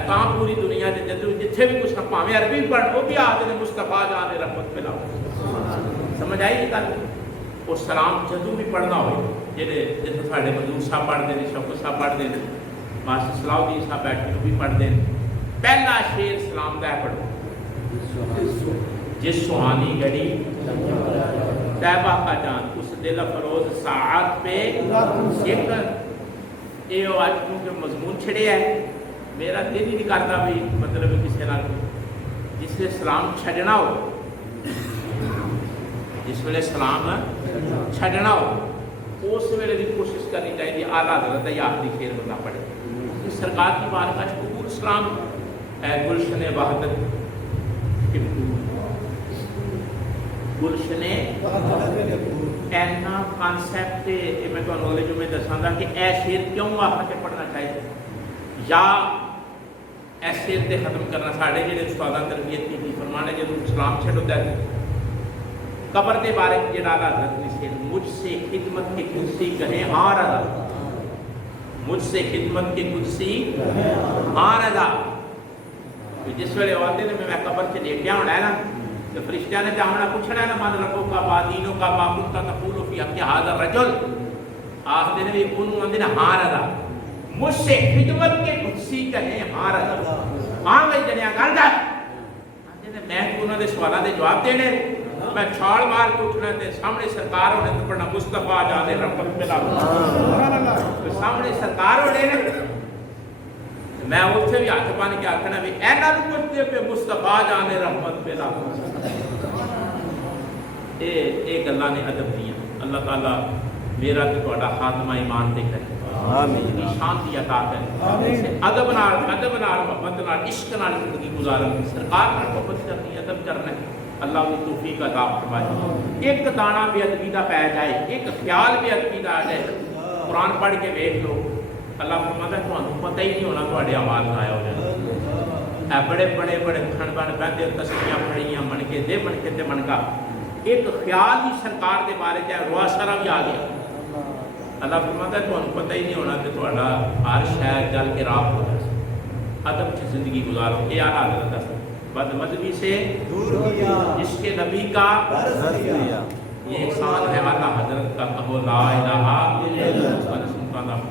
تاں پوری دنیا کے جدو جتھے بھی کچھ پاویں عربی پڑھ وہ بھی آتے ہیں مصطفیٰ جان رحمت پہ لاؤ، سمجھ آئی گل؟ وہ سلام جدوں بھی پڑھنا ہوئے، جہے جیسے ساڈے مزدور صاحب پڑھتے ہیں، شوکت صاحب پڑھتے ہیں، ماسٹر صلاح الدین صاحب بیٹھے وہ بھی پڑھتے ہیں، پہلا شیر سلام کا ہے پڑھو، جس سہانی گھڑی طیبہ کا جان اس دل فروز ساعت پہ ایک یہ آج کیونکہ مضمون چھڑے ہے، میرا دل ہی نہیں کرتا بھی مطلب کسی نہ جس سے سلام چھڑنا ہو، جس ویلے سلام چھڑنا ہو اس ویلے بھی کوشش کرنی چاہیے اعلیٰ حضرت یا آخری شیر بندہ پڑھے، سرکار کی بارگاہ کا قبول سلام اے گلشن وحدت گلشن اینا کانسیپٹ میں تو اگلے جمعے دساں گا کہ اے شیر کیوں آخر کے پڑھنا چاہیے یا اے شیر تے ختم کرنا۔ ساڑھے جڑے استاداں تربیت کی تھی فرمانے جب اسلام چھڑتا ہے قبر کے بارے میں جڑا حضرت نے شیر مجھ سے خدمت کی قدسی کہیں ہاں رضا، مجھ سے خدمت کی قدسی ہاں رضا، جس ویلے آتے ہیں میں قبر سے لیٹیا ہونا ہے نا تو فرشتہ نے چاہنا پوچھنا ہے نا من ربو کا بادینوں کا معبود کا تقول فی حق حاضر رجل آخر نے بھی انہوں نے ہاں رضا، مجھ سے خدمت کے قدسی کہیں ہاں رضا، ہاں میں جنیا گل دس میں انہوں نے سوالوں کے جواب دینے، میں چھال مار کے اٹھنا تے سامنے سرکار ہونے تو پڑھنا مصطفیٰ جانے رحمت پہ لاؤ، سامنے سرکار ہونے نے میں اتنے بھی ہاتھ پان کے آخنا بھی اینا پوچھتے پہ مصطفیٰ جانے رحمت پہ لاؤ، یہ گلاں نے ادب دیا۔ اللہ تعالیٰ میرا تو تہاڈا خاتمہ ایمان تے کرے، آمین، شانتی عطا کرے، ادب نال محبت نال عشق نال زندگی گزارن، سرکار نال محبت کرنی، ادب کرنا، اللہ کی توفیق عطا فرمائے۔ ایک دانہ بے ادبی دا پی جائے، ایک خیال بے ادبی دا آ جائے، قرآن پڑھ کے دیکھ لو، اللہ فرماتا ہے تمہیں پتہ ہی نہیں ہونا تواڈے اعمال ضائع ہو جانے۔ بڑے بڑے بڑے کھڑ بن بہتے تسبیحاں پڑھیاں من کے دے من کے تے من کا، ایک خیال ہی سرکار دے بارے چاہے روا سارا بھی آ گیا، اللہ فرماتا ہے تمہیں پتہ ہی نہیں ہونا کہ تہاڈا ہر شے جل کے راکھ ہو جائے۔ ادب کی زندگی گزارو، یہ اعلیٰ حضرت ہے، بد مذہبی سے دور کیا، عشق نبی کا درس دیا، یہ احسان ہے اعلیٰ حضرت کا، کہو لا الہ الا اللہ۔